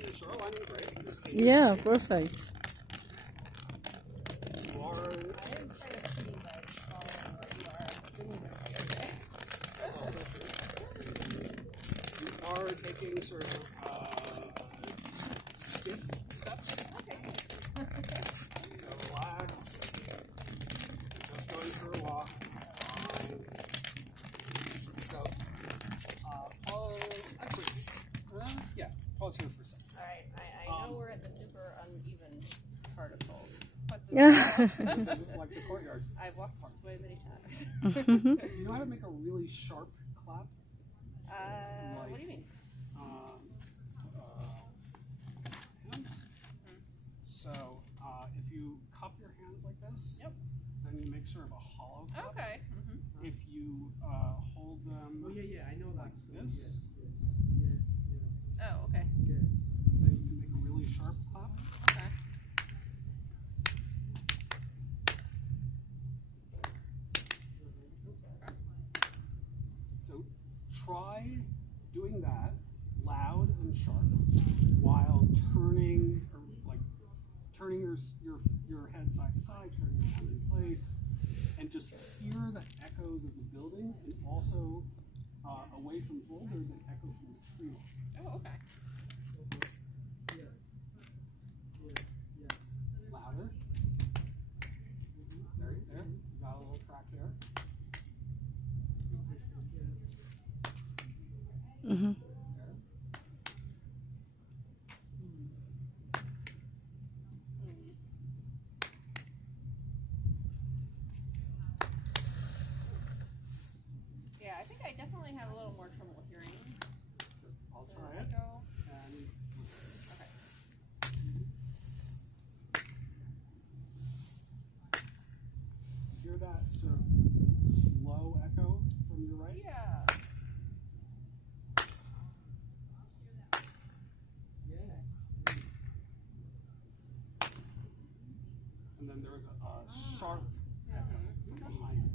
Your shoreline is great. Yeah, perfect. You are, I am kind of cheating by following where you are. that's also true. You are taking sort of stiff steps. Okay. So relax. Just going for a walk. So, actually, yeah, pause here for a second. All right. I know we're at the super uneven particle. But Yeah. Like the courtyard. I've walked this way many times. You know how to make a really sharp clap? What do you mean? Hands. So, if you cup your hands like this, Yep. then you make sort of a hollow cup. Okay. If you hold them I know that. like this, Oh, okay. then you can make a really sharp clap. Okay. So try doing that loud and sharp while turning, or like turning your head side to side, turning your hand in place, and just hear the echoes of the building, and also away from boulders, an echo from the tree line. Oh, okay. Louder. There. You got a little crack there. Mm-hmm. Yeah, I think I definitely have a little more trouble hearing. I'll the try it. echo. And Okay. hear that sort of slow echo from your right? Yeah. And then there's a sharp echo from behind you.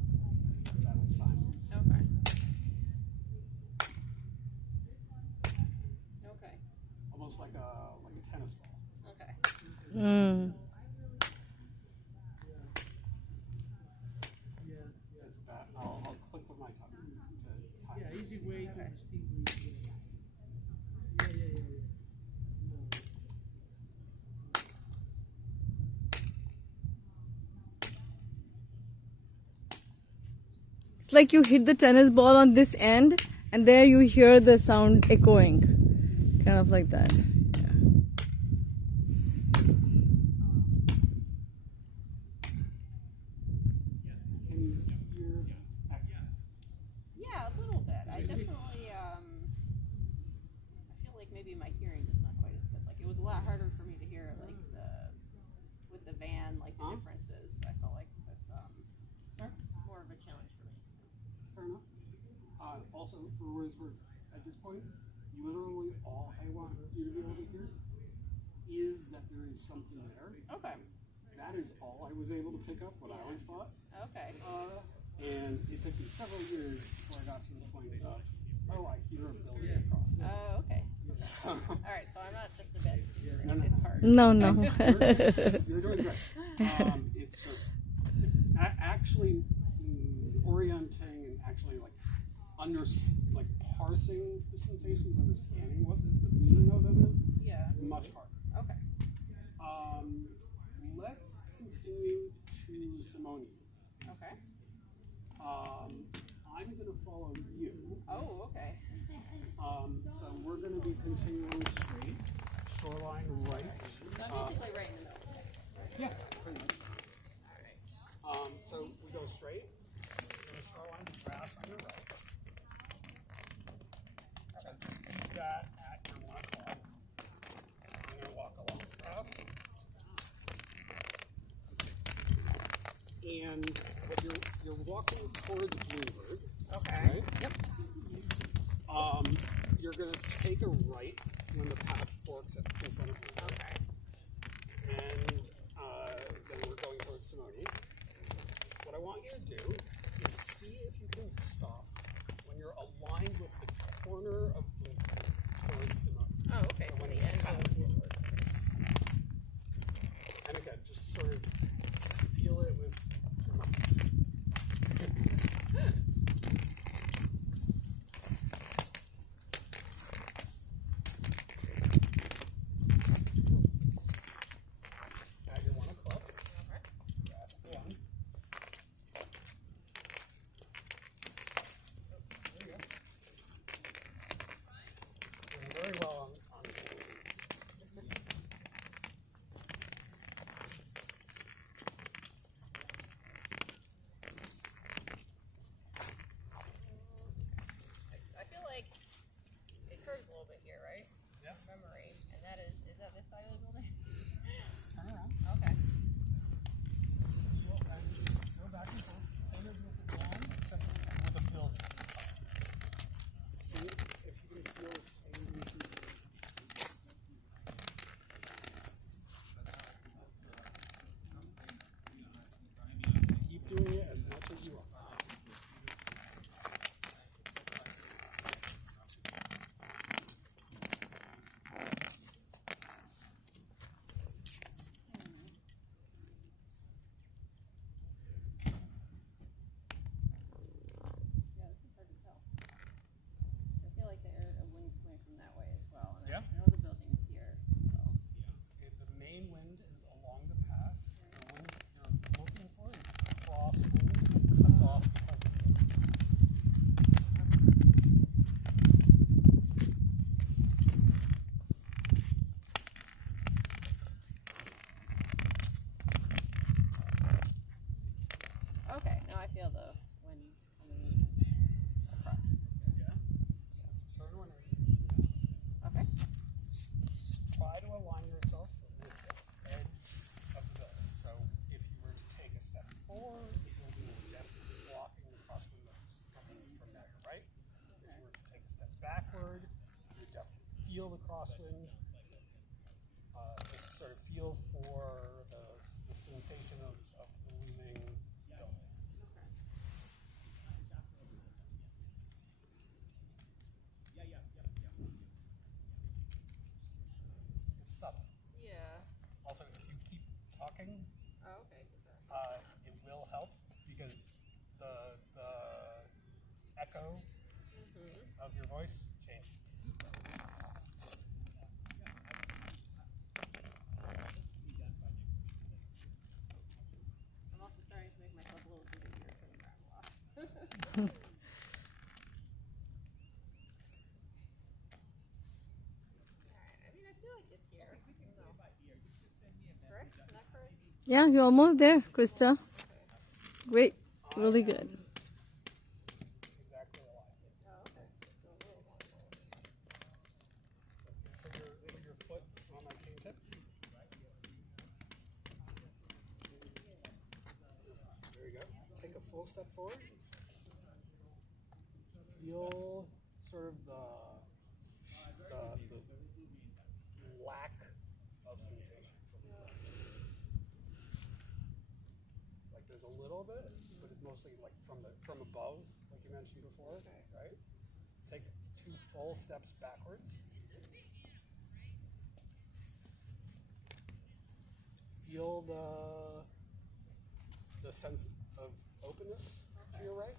That is silence. Okay. Okay. Almost like a tennis ball. Okay. Mm. It's that. I'll click with my tongue to time it. Easy way to Okay. distinguish. It's like you hit the tennis ball on this end, and there you hear the sound echoing, kind of like that. Can you hear echo? Yeah, a little bit. I definitely, I feel like maybe my hearing is not quite as good. Like, it was a lot harder for me to hear, like, with the van, like, the differences. I felt like that's, more of a challenge for me. Fair enough. Also, for what it's worth, at this point, literally all I want you to be able to hear is that there is something there. Okay. That is all I was able to pick up, what I always thought. Okay. And it took me several years before I got to the point of, oh, I hear a building across the street. Oh, okay. So, All right, so I'm not just a bad speaker. No, no. It's hard. No, no. you're doing great. It's just actually orienting and actually like parsing the sensations, understanding what the meaning of them is Yeah. much harder. Okay. Let's continue to Simone. Okay. I'm going to follow you. Oh, okay. So we're going to be continuing straight, shoreline right. So I'm basically right in the middle. Yeah, pretty much. So we go straight, shoreline grass on your right. So just use that at your 1 o'clock. I'm going to walk along the grass. And you're walking towards Bluebird. Okay. Right? Yep. You're going to take a right when the path forks in front of you. Okay. And then we're going towards Simone. What I want you to do is see if you can stop when you're aligned with the corner of Bluebird towards Simone. Oh, okay. So the end of Woodward. And again, just sort of feel it with your mouth. At your 1 o'clock. Grass down. There you go. Doing very well on I feel the wind coming across. Yeah. Turn when ready. Okay. Try to align yourself with the edge of the building. So if you were to take a step forward, the building will definitely be blocking the crosswind that's coming from now, right? If you were to take a step backward, you would definitely feel the crosswind. Just sort of feel for the sensation of the looming building. It's subtle. Yeah. Also, if you keep talking, Oh, okay. it will help because the echo of your voice changes. I'm also starting to make myself a little dizzy here from the gravel off. Alright, I mean, I feel like it's here. I don't know. Correct? Isn't that correct? Yeah, you're almost there, Krista. Great. Really good. Exactly aligned. Oh, okay. So a little more. Put your foot on my cane tip. There you go. Take a full step forward. Feel sort of the lack of sensation from the ground. Like there's a little bit, but it's mostly like from above, like you mentioned before, right? Take 2 full steps backwards. Feel the sense of openness to your right.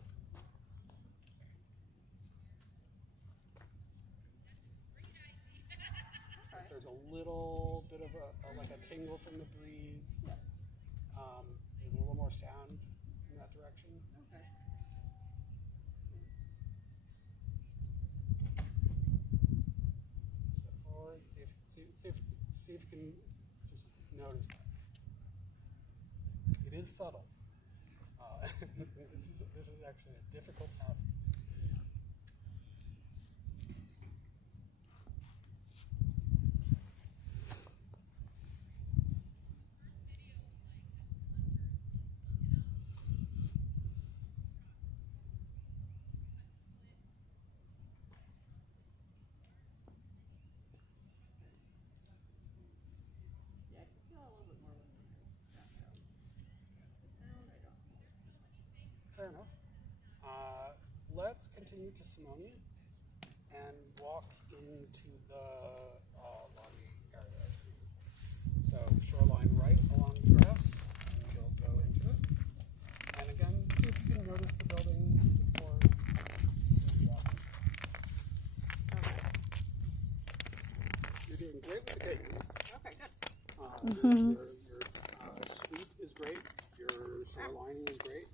Like there's a little bit of like a tingle from the breeze. There's a little more sound in that direction. Okay. Step forward. See if you can just notice that. It is subtle. This is actually a difficult task. Yeah, I can feel a little bit more wind in there. The sound, I don't. Fair enough. Let's continue to Simone and walk into the laundry area. So shoreline right along the grass, and you'll go into it. And again, see if you can notice the building before you walk. Okay. You're doing great with the cake. Okay, good. Your sweep is great. Your shorelining is great.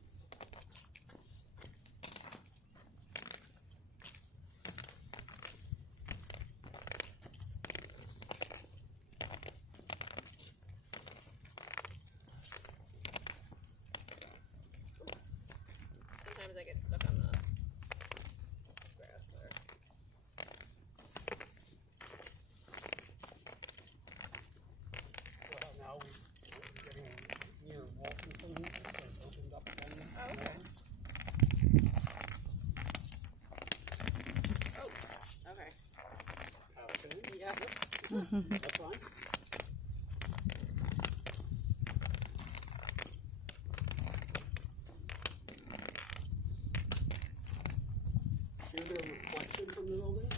Sometimes I get stuck on the grass there. Well, now we're getting near Wolfenson, so it's opened up again. Oh, okay. Oh, okay. Okay. Yeah. That's fine. Hear the reflection from the building?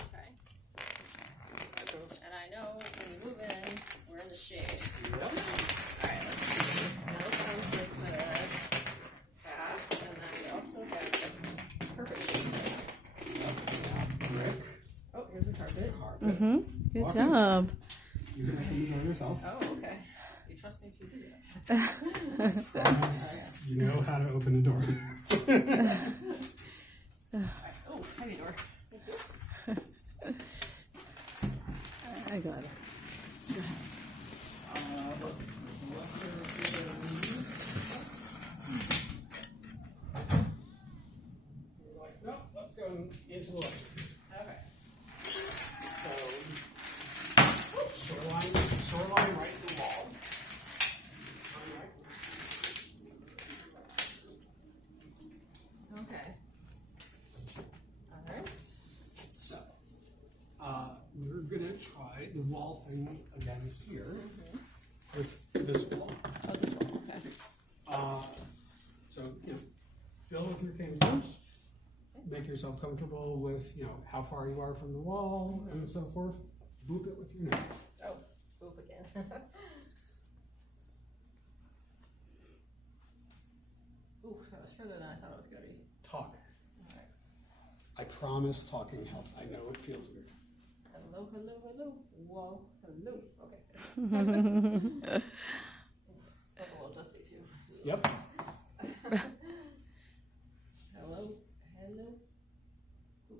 Okay. Echo? And I know when we move in, we're in the shade. Yep. Alright, let's see. Now this comes with the path, and then we also have the carpet shade. Brick. Oh, here's a carpet. Carpet. Good Walk job. You can open the door yourself. Oh, okay. You trust me to do that? Promise you know how to open a door. Oh, heavy door. I got it. Let's hit the wall thing again here with this wall. Oh, this one. Okay. So, fill with your cane first. Make yourself comfortable with, how far you are from the wall and so forth. Boop it with your nose. Oh, boop again. Ooh, that was further than I thought it was going to be. Talk. All right. I promise talking helps. I know it feels weird. Hello, hello, hello. Whoa, hello. Okay. Smells a little dusty too. Yep. Hello, hello. Oof.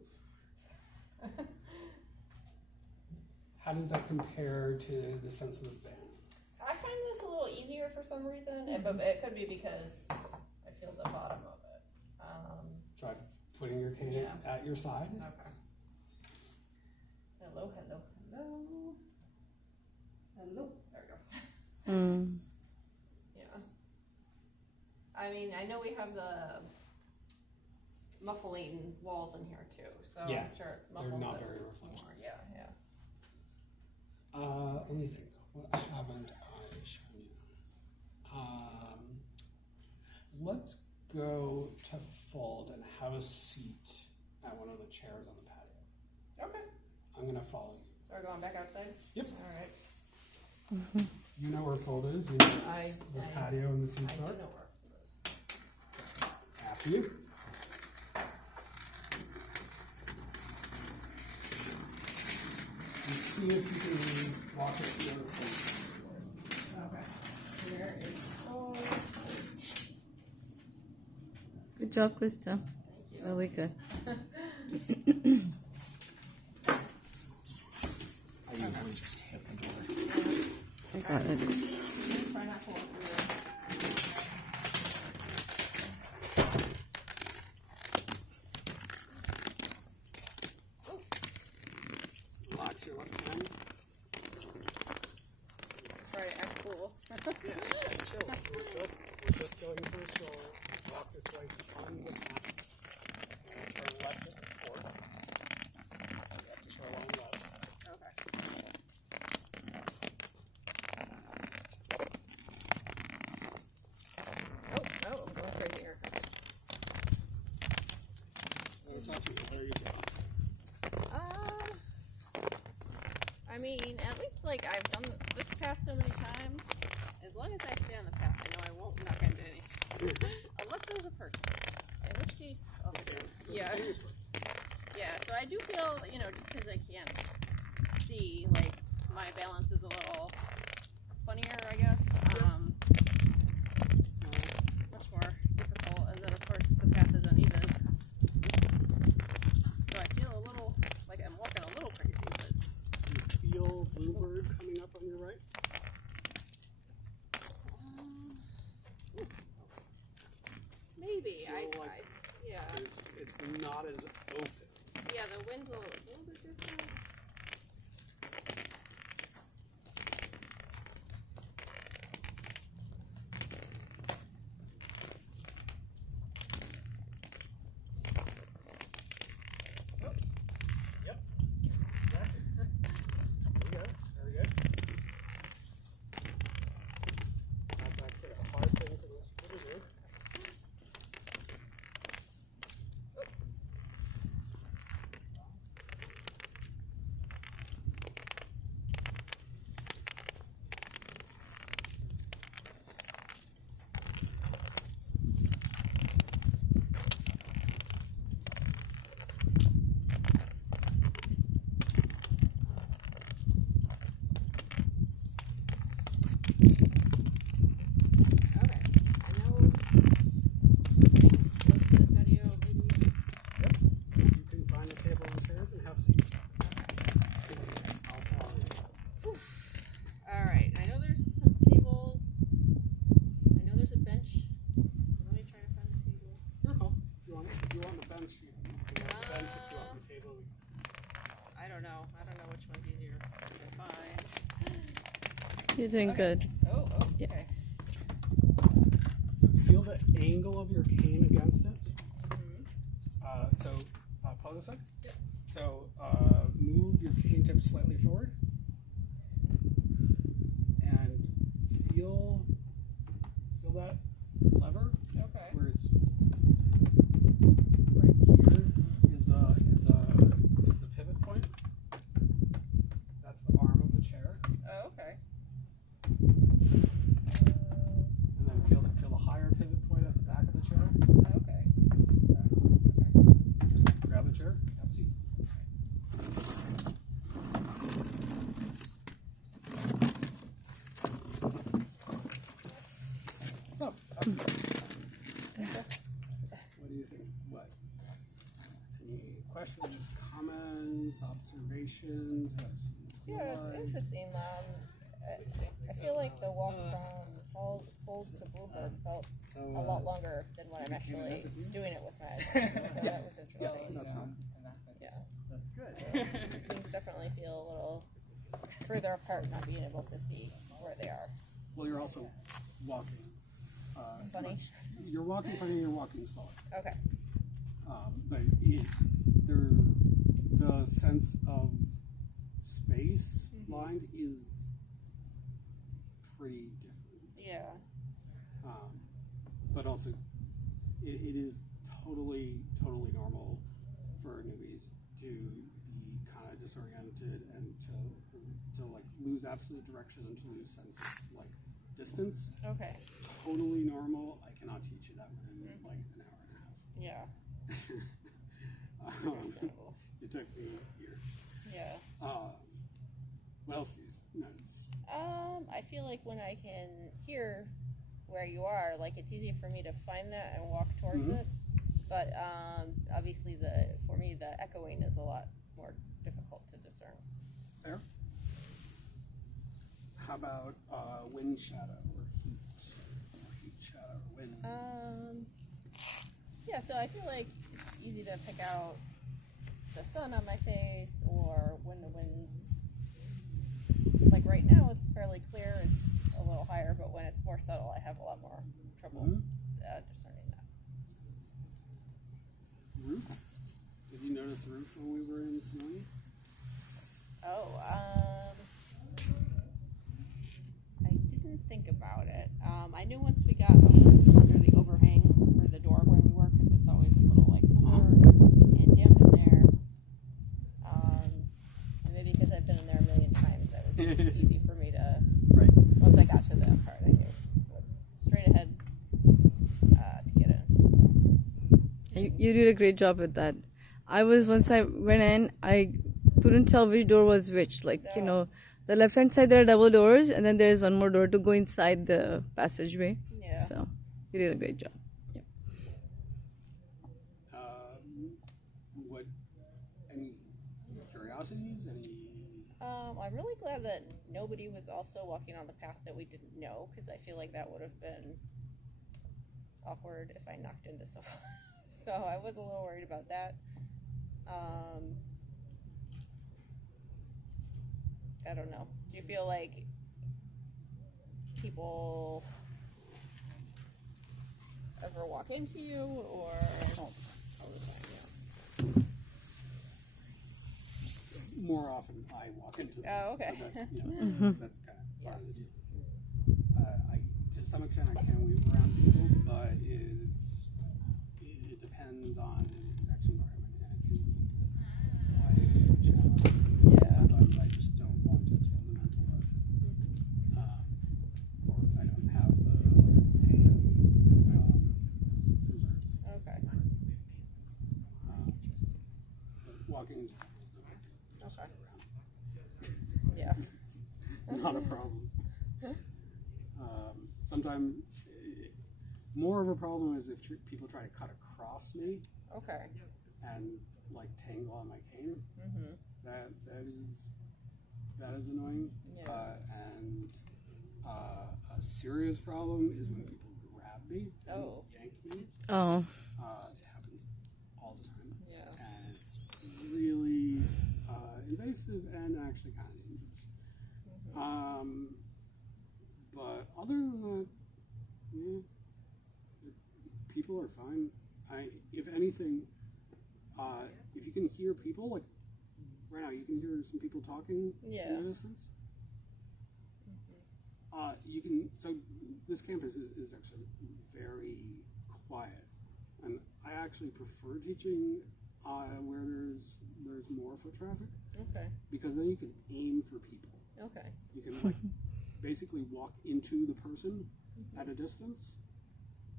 How does that compare to the sensitive band? I find this a little easier for some reason, but it could be because I feel the bottom of it. Try putting your cane Yeah. at your side. Okay. Hello, hello, hello. Hello. There we go. Yeah. I mean, I know we have the muffling walls in here too, so Yeah, I'm sure it they're muffles not it very reflective. more. Yeah, yeah. Let me think. What haven't I shown you? Let's go to fold and have a seat at one of the chairs on the patio. Okay. I'm gonna follow you. So we're going back outside? Yep. All right. You know where fold is. You know the I- patio and the I seats do are. know where it is. After you. And see if you can walk it to the other place. Okay. Here is fold. Good job, Krista. Thank you. Really good. I usually just hit the door. I got it. Try not to walk through it. Relax your left hand. Try to act cool. Chill. We're just going for a stroll. Walk this way on the path. Turn left at the fork. You have to turn along left. Okay. Oh, no, I'm going crazy here. It's up to you. There you go. I mean, at least like I've done this path so many times. As long as I stay on the path, I know I won't knock into anything. Unless there's a person. In which case, I'll do it. Yeah. Yeah, so I do feel, just because I can't see, like, my balance is a little funnier, I guess. Much more difficult, and then of course the path is uneven. So I feel a little like I'm walking a little crazy, but Do you feel bluebird coming up on your right? maybe. Feel like Yeah. It's not as open. Yeah, the wind's a little bit different. Yep. Exactly. Very good. Very good. That's actually a hard thing for most people to do. Okay. I know getting close to the patio, maybe. Yep. You can find a table and chairs and have seats. I'll follow you. Alright, I know there's some tables. I know there's a bench. Let me try to find a table. Your call. If you want the bench, you can have the bench. If you want the table, I don't know. I don't know which one's easier to find. You're doing Okay. good. Oh, Yeah. okay. So feel the angle of your cane against it. Mhm. Pause a sec. Yep. So move your cane tip slightly forward. lever, Okay. where it's right here is the pivot point. That's the arm of the chair, Oh, okay. and then feel the higher pivot point at the back of the chair. Okay. Just grab the chair. Have a seat. So, what do you think? What? Any questions, comments, observations? What does it feel Yeah, it's like? interesting. I feel like the walk from Falls to Bluebird felt a lot longer than when I'm actually doing it with my eyes. So that was Yeah, interesting. that's fine. Yeah. That's good. Things definitely feel a little further apart, not being able to see where they are. Well, you're also walking. Funny. You're walking funny. You're walking slower. Okay. But the sense of space lined is pretty different. Yeah. But also, it is totally normal for newbies to be kind of disoriented and to like lose absolute direction and to lose sense of like distance. Okay. Totally normal. I cannot teach you that in like an hour and a half. Yeah. Understandable. It took me years. Yeah. What else do you notice? I feel like when I can hear where you are, like it's easy for me to find that and walk towards it. But obviously, for me, the echoing is a lot more difficult to discern. Fair. How about wind shadow or heat? Heat shadow or wind? Yeah, so I feel like it's easy to pick out the sun on my face or when the wind's, like right now it's fairly clear, it's a little higher, but when it's more subtle I have a lot more trouble discerning that. Roof? Did you notice roof when we were in Snowy? Oh, I didn't think about it. I knew once we got under the overhang for the door where we were, because it's always a little like cooler and damp in there. And maybe because I've been in there a million times, it was just easy for me to. Right. Once I got to that part, I knew straight ahead to get in. You did a great job with that. Once I went in, I couldn't tell which door was which. Like, you know, the left hand side there are double doors, and then there is one more door to go inside the passageway. Yeah. So you did a great job. Yeah. What? Any curiosities? Any? I'm really glad that nobody was also walking on the path that we didn't know, because I feel like that would have been awkward if I knocked into someone. So I was a little worried about that. I don't know. Do you feel like people ever walk into you, or all the time? Yeah. More often, I walk into them. Oh, okay. But that's kind of part of the deal. To some extent, I can weave around people, but it depends on the next environment, and it can be quite challenging. Yeah. Sometimes I just don't want to expend the mental load, or I don't have the pain reserved. Okay. But walking is no big deal. You just Okay. go around. Yeah. Not a problem. Sometimes more of a problem is if people try to cut across me Okay. and like tangle on my cane. Mhm. That is annoying. Yeah. And a serious problem is when people grab me and Oh. yank me. Oh. It happens all the time. Yeah. And it's really invasive and actually kind of dangerous. But other than that, yeah, people are fine. If anything, if you can hear people, like right now, you can hear some people talking Yeah. in the distance. You can. So this campus is actually very quiet, and I actually prefer teaching where there's more foot traffic Okay. because then you can aim for people. Okay. You can like basically walk into the person at a distance,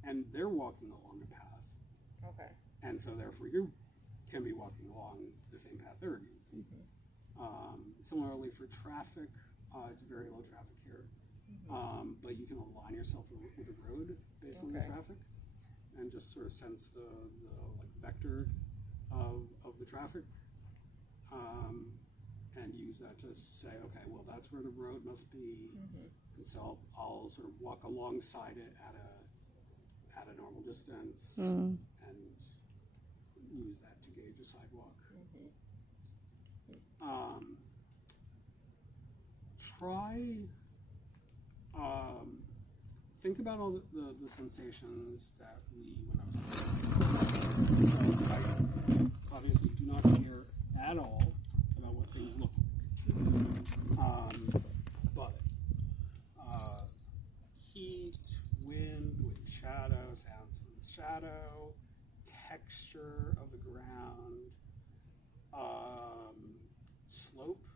and they're walking along a path, Okay. and so therefore you can be walking along the same path they're using. Similarly for traffic, it's very low traffic here, but you can align yourself with the road based on the Okay. traffic, and just sort of sense the like vector of the traffic, and use that to say, okay, well that's where the road must be, and so I'll sort of walk alongside it at a normal distance, and use that to gauge a sidewalk. Try, think about all the sensations that we went over. So I obviously do not care at all about what things look like. But heat, wind, shadow, sounds and shadow, texture of the ground, slope.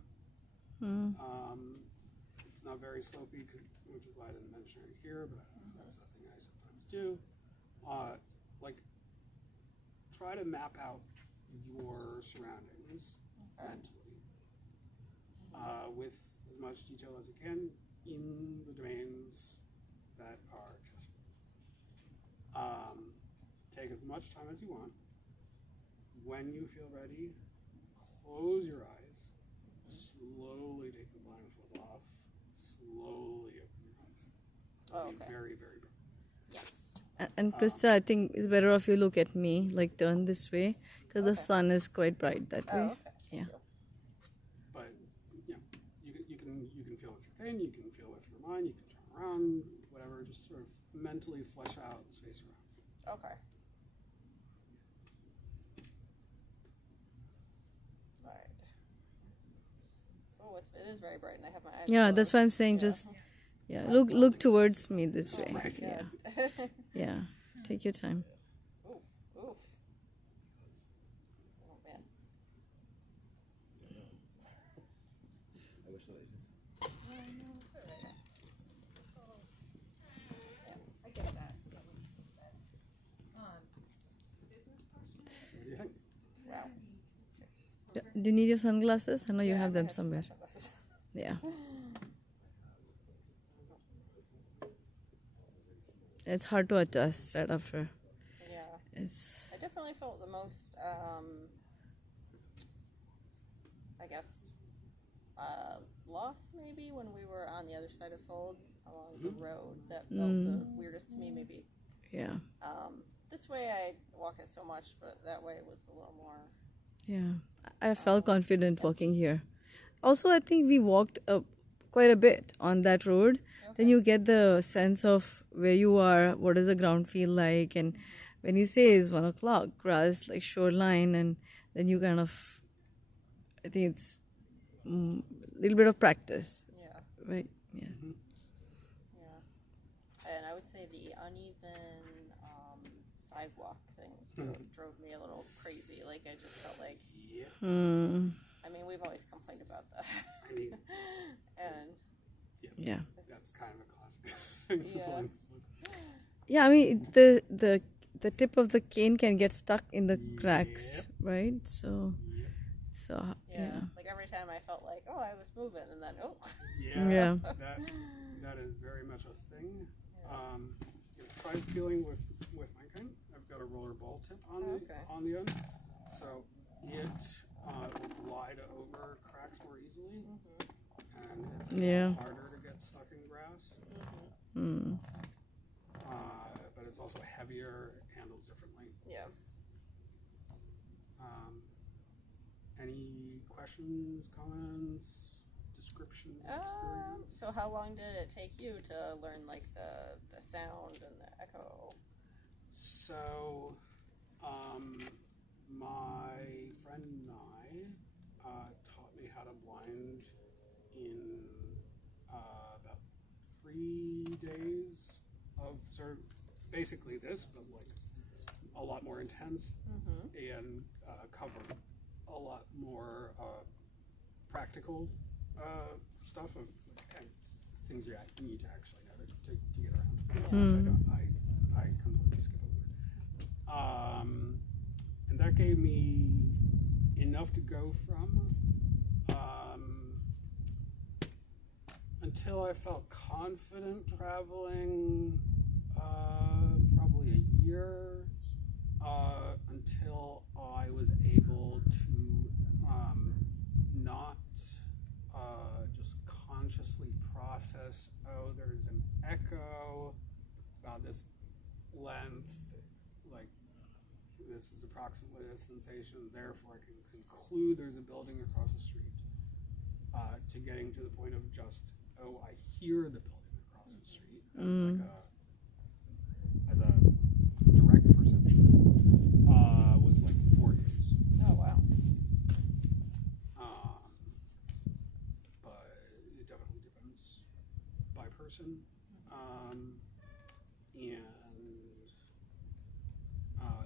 It's not very slopey, which is why I didn't mention it here, but that's a thing I sometimes do. Like, try to map out your surroundings mentally with as much detail as you can in the domains that are accessible. Take as much time as you want. When you feel ready, close your eyes. Slowly take the blindfold off. Slowly open your eyes. It'll be very, very bright. Yes. And Krista, I think it's better if you look at me, like turn this way, because the sun is quite bright that way. Oh, okay. Yeah. But yeah, you can feel with your cane, you can feel with your mind, you can turn around, whatever. Just sort of mentally flesh out the space around you. Okay. Right. Oh, it is very bright, and I have my eyes Yeah, closed. that's why I'm saying Yeah. just look towards me this way. Right, Yeah. good. Yeah. Take your time. Oof, oof. Oh, man. I wish that I did. I get that. What do you think? Wow. Do you need your sunglasses? I know you Yeah, have I them might somewhere. to put my sunglasses. Yeah. It's hard to adjust right after. Yeah. It's I definitely felt the most, I guess, lost maybe when we were on the other side of Fold along the road. That felt the weirdest to me, maybe. yeah. This way I walk it so much, but that way it was a little more. Yeah. I felt confident walking here. Also, I think we walked up quite a bit on that road. Then you get the sense of where you are, what does the ground feel like, and when you say it's 1 o'clock, grass like shoreline, and then you kind of, I think it's a little bit of practice, Yeah. right? Yeah. Yeah. And I would say the uneven sidewalk things drove me a little crazy. Like I just felt like, Yeah. I mean, we've always complained about that. I mean, And Yeah. that's kind of a classic thing. Yeah. Yeah, I mean the tip of the cane can get stuck in the cracks, right? So yeah. like every time I felt like, oh, I was moving, and then Yeah. That is very much a thing. Try feeling with my cane. I've got a roller ball tip on the end, so it will glide over cracks more easily, and it's a little harder to get stuck in grass. But it's also heavier, it handles differently. Yeah. Any questions, comments, descriptions, experience? So how long did it take you to learn like the sound and the echo? So, my friend and I taught me how to blind in about 3 30 days of sort of basically this, but like a lot more intense and cover a lot more practical stuff and things you need to actually know to get around, which I completely skip over. And that gave me enough to go from until I felt confident traveling, probably a year, until I was able to not just consciously process, oh, there's an echo, it's about this length, like this is approximately this sensation, therefore I can conclude there's a building across the street, to getting to the point of just, oh, I hear the building across the street as a direct perception, was like 4 years. Oh, wow. But it definitely depends by person, and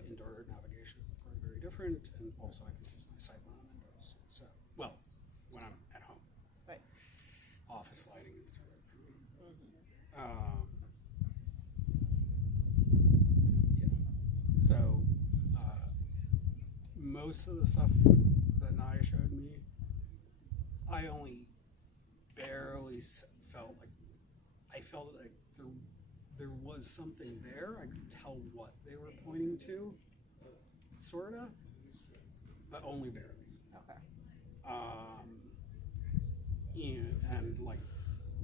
indoor navigation is probably very different, and also I can use my sight when I'm indoors. So, well, when I'm at home. Right. Office lighting is too bright for me. Yeah. So, most of the stuff that Naya showed me, I only barely felt like, I felt like there was something there. I could tell what they were pointing to, sorta, but only barely. Okay. And like,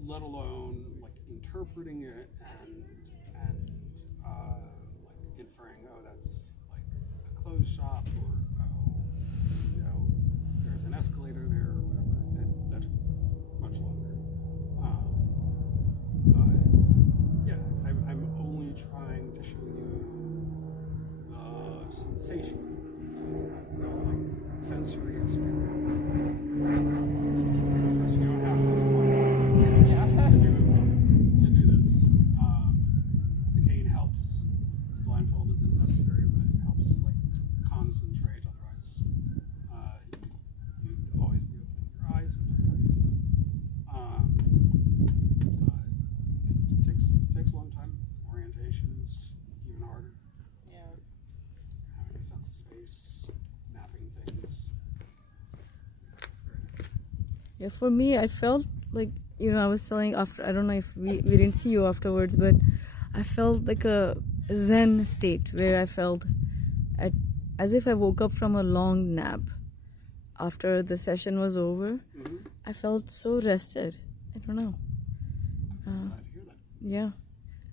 let alone like interpreting it and like inferring, oh, that's like a clothes shop, or oh, you know, there's an escalator there, or whatever. That took much longer. But yeah, I'm only trying to show you the sensation, the like sensory experience. Of course, you don't have to be blind Yeah. to do this. The cane helps. Blindfold isn't necessary, but it helps like concentrate. Otherwise, you'd always be opening your eyes, which is very easy. But it takes a long time. Orientation is even harder. Yeah. Having a sense of space, mapping things. Yeah, for me, I felt like, I was telling after, I don't know if we didn't see you afterwards, but I felt like a Zen state where I felt as if I woke up from a long nap after the session was over. I felt so rested. I don't know. I'm glad to hear that. Yeah,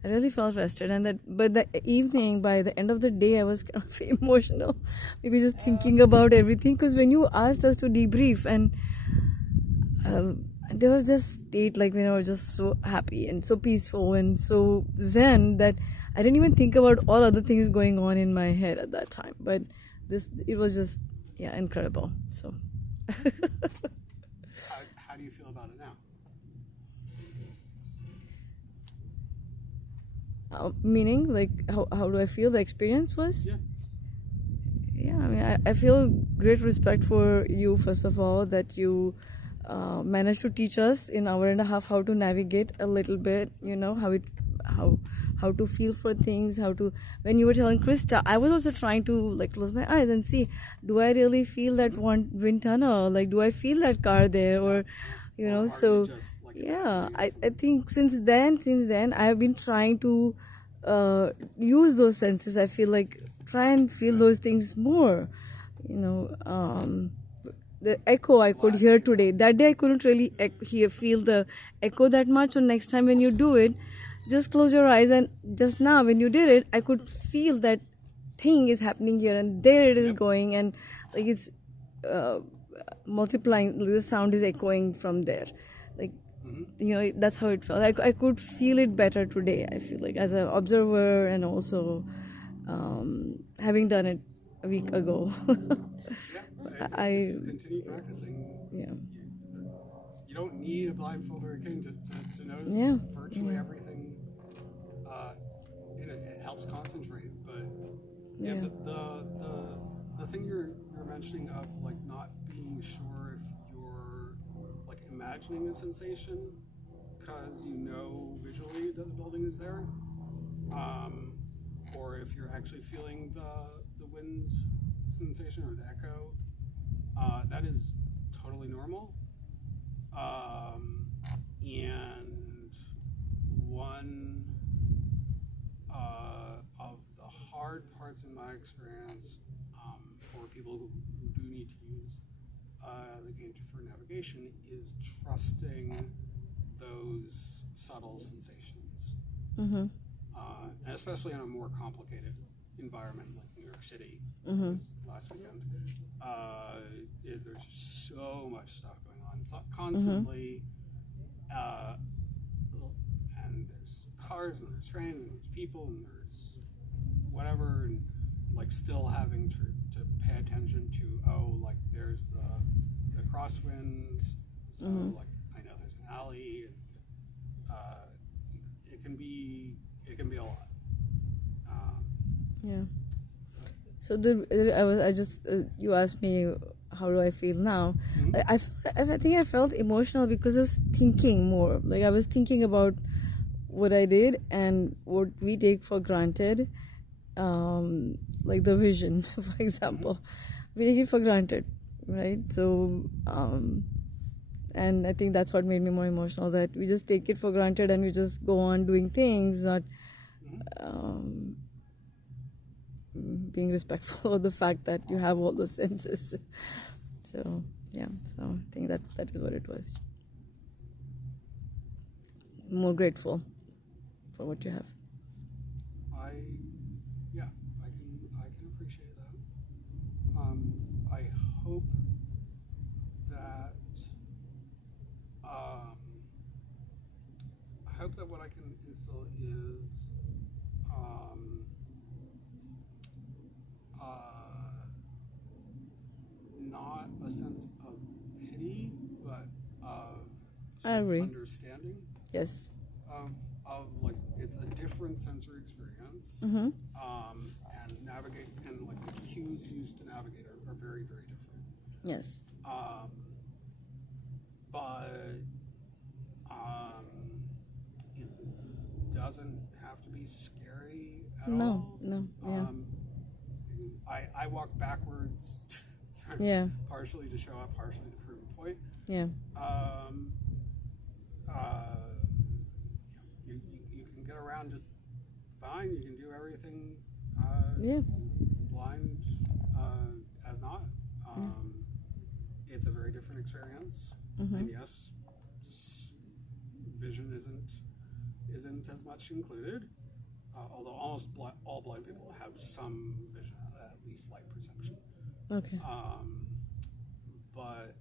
I really felt rested, but the evening, by the end of the day, I was kind of emotional, maybe just thinking about everything. Because when you asked us to debrief, and there was this state like when I was just so happy and so peaceful and so zen that I didn't even think about all other things going on in my head at that time. But it was just, yeah, incredible. So. How do you feel about it now? Meaning, like, how do I feel the experience was? Yeah. Yeah, I mean, I feel great respect for you, first of all, that you managed to teach us in hour and a half how to navigate a little bit, how to feel for things, when you were telling Krista, I was also trying to like close my eyes and see, do I really feel that one wind tunnel? Like, do I feel that car there? Or, Or so are you just, like, yeah, I think since then I have been trying to use those senses. I feel like try and feel those things more, the echo I could hear today. That day I couldn't really feel the echo that much. So next time when you do it, just close your eyes, and just now when you did it, I could feel that thing is happening here, and there it is going, and like it's multiplying. The sound is echoing from there, like that's how it felt. I could feel it better today. I feel like as an observer, and also having done it a week ago. If you continue practicing, Yeah. you don't need a blindfold or a cane to notice Yeah. virtually Yeah. everything. It helps concentrate, but Yeah. the thing you're mentioning of like not being sure if you're like imagining a sensation because you know visually that the building is there, or if you're actually feeling the wind sensation or the echo, that is totally normal. And one of the hard parts in my experience for people who do need to use the game for navigation is trusting those subtle sensations, Mm-hmm. and especially in a more complicated environment like New York City Mm-hmm. last weekend. There's just so much stuff going on. It's not constantly, and there's cars and there's trains and there's people and there's whatever, and like still having to pay attention to like there's the crosswinds, so like I know there's an alley, and it can be a lot. Yeah. So you asked me how do I feel now. I think I felt emotional because I was thinking more. Like I was thinking about what I did and what we take for granted, like the vision, for example. We take it for granted, right? So, and I think that's what made me more emotional, that we just take it for granted and we just go on doing things, not being respectful of the fact that you have all those senses. So, yeah, so I think that is what it was. More grateful for what you have. I can appreciate that. I hope that what I can instill is not a sense of pity, but of I agree. understanding. Yes. Of like it's a different sensory experience, Mm-hmm. and navigate and like the cues used to navigate are very very different. Yes. But it doesn't have to be scary at all. No. Yeah. I walk backwards, Yeah. partially to show up, partially to prove a point. Yeah. You can get around just fine. You can do everything Yeah. blind as not. It's a very different experience, and yes, vision isn't as much included. Although almost all blind people have some vision, at least light perception. Okay. But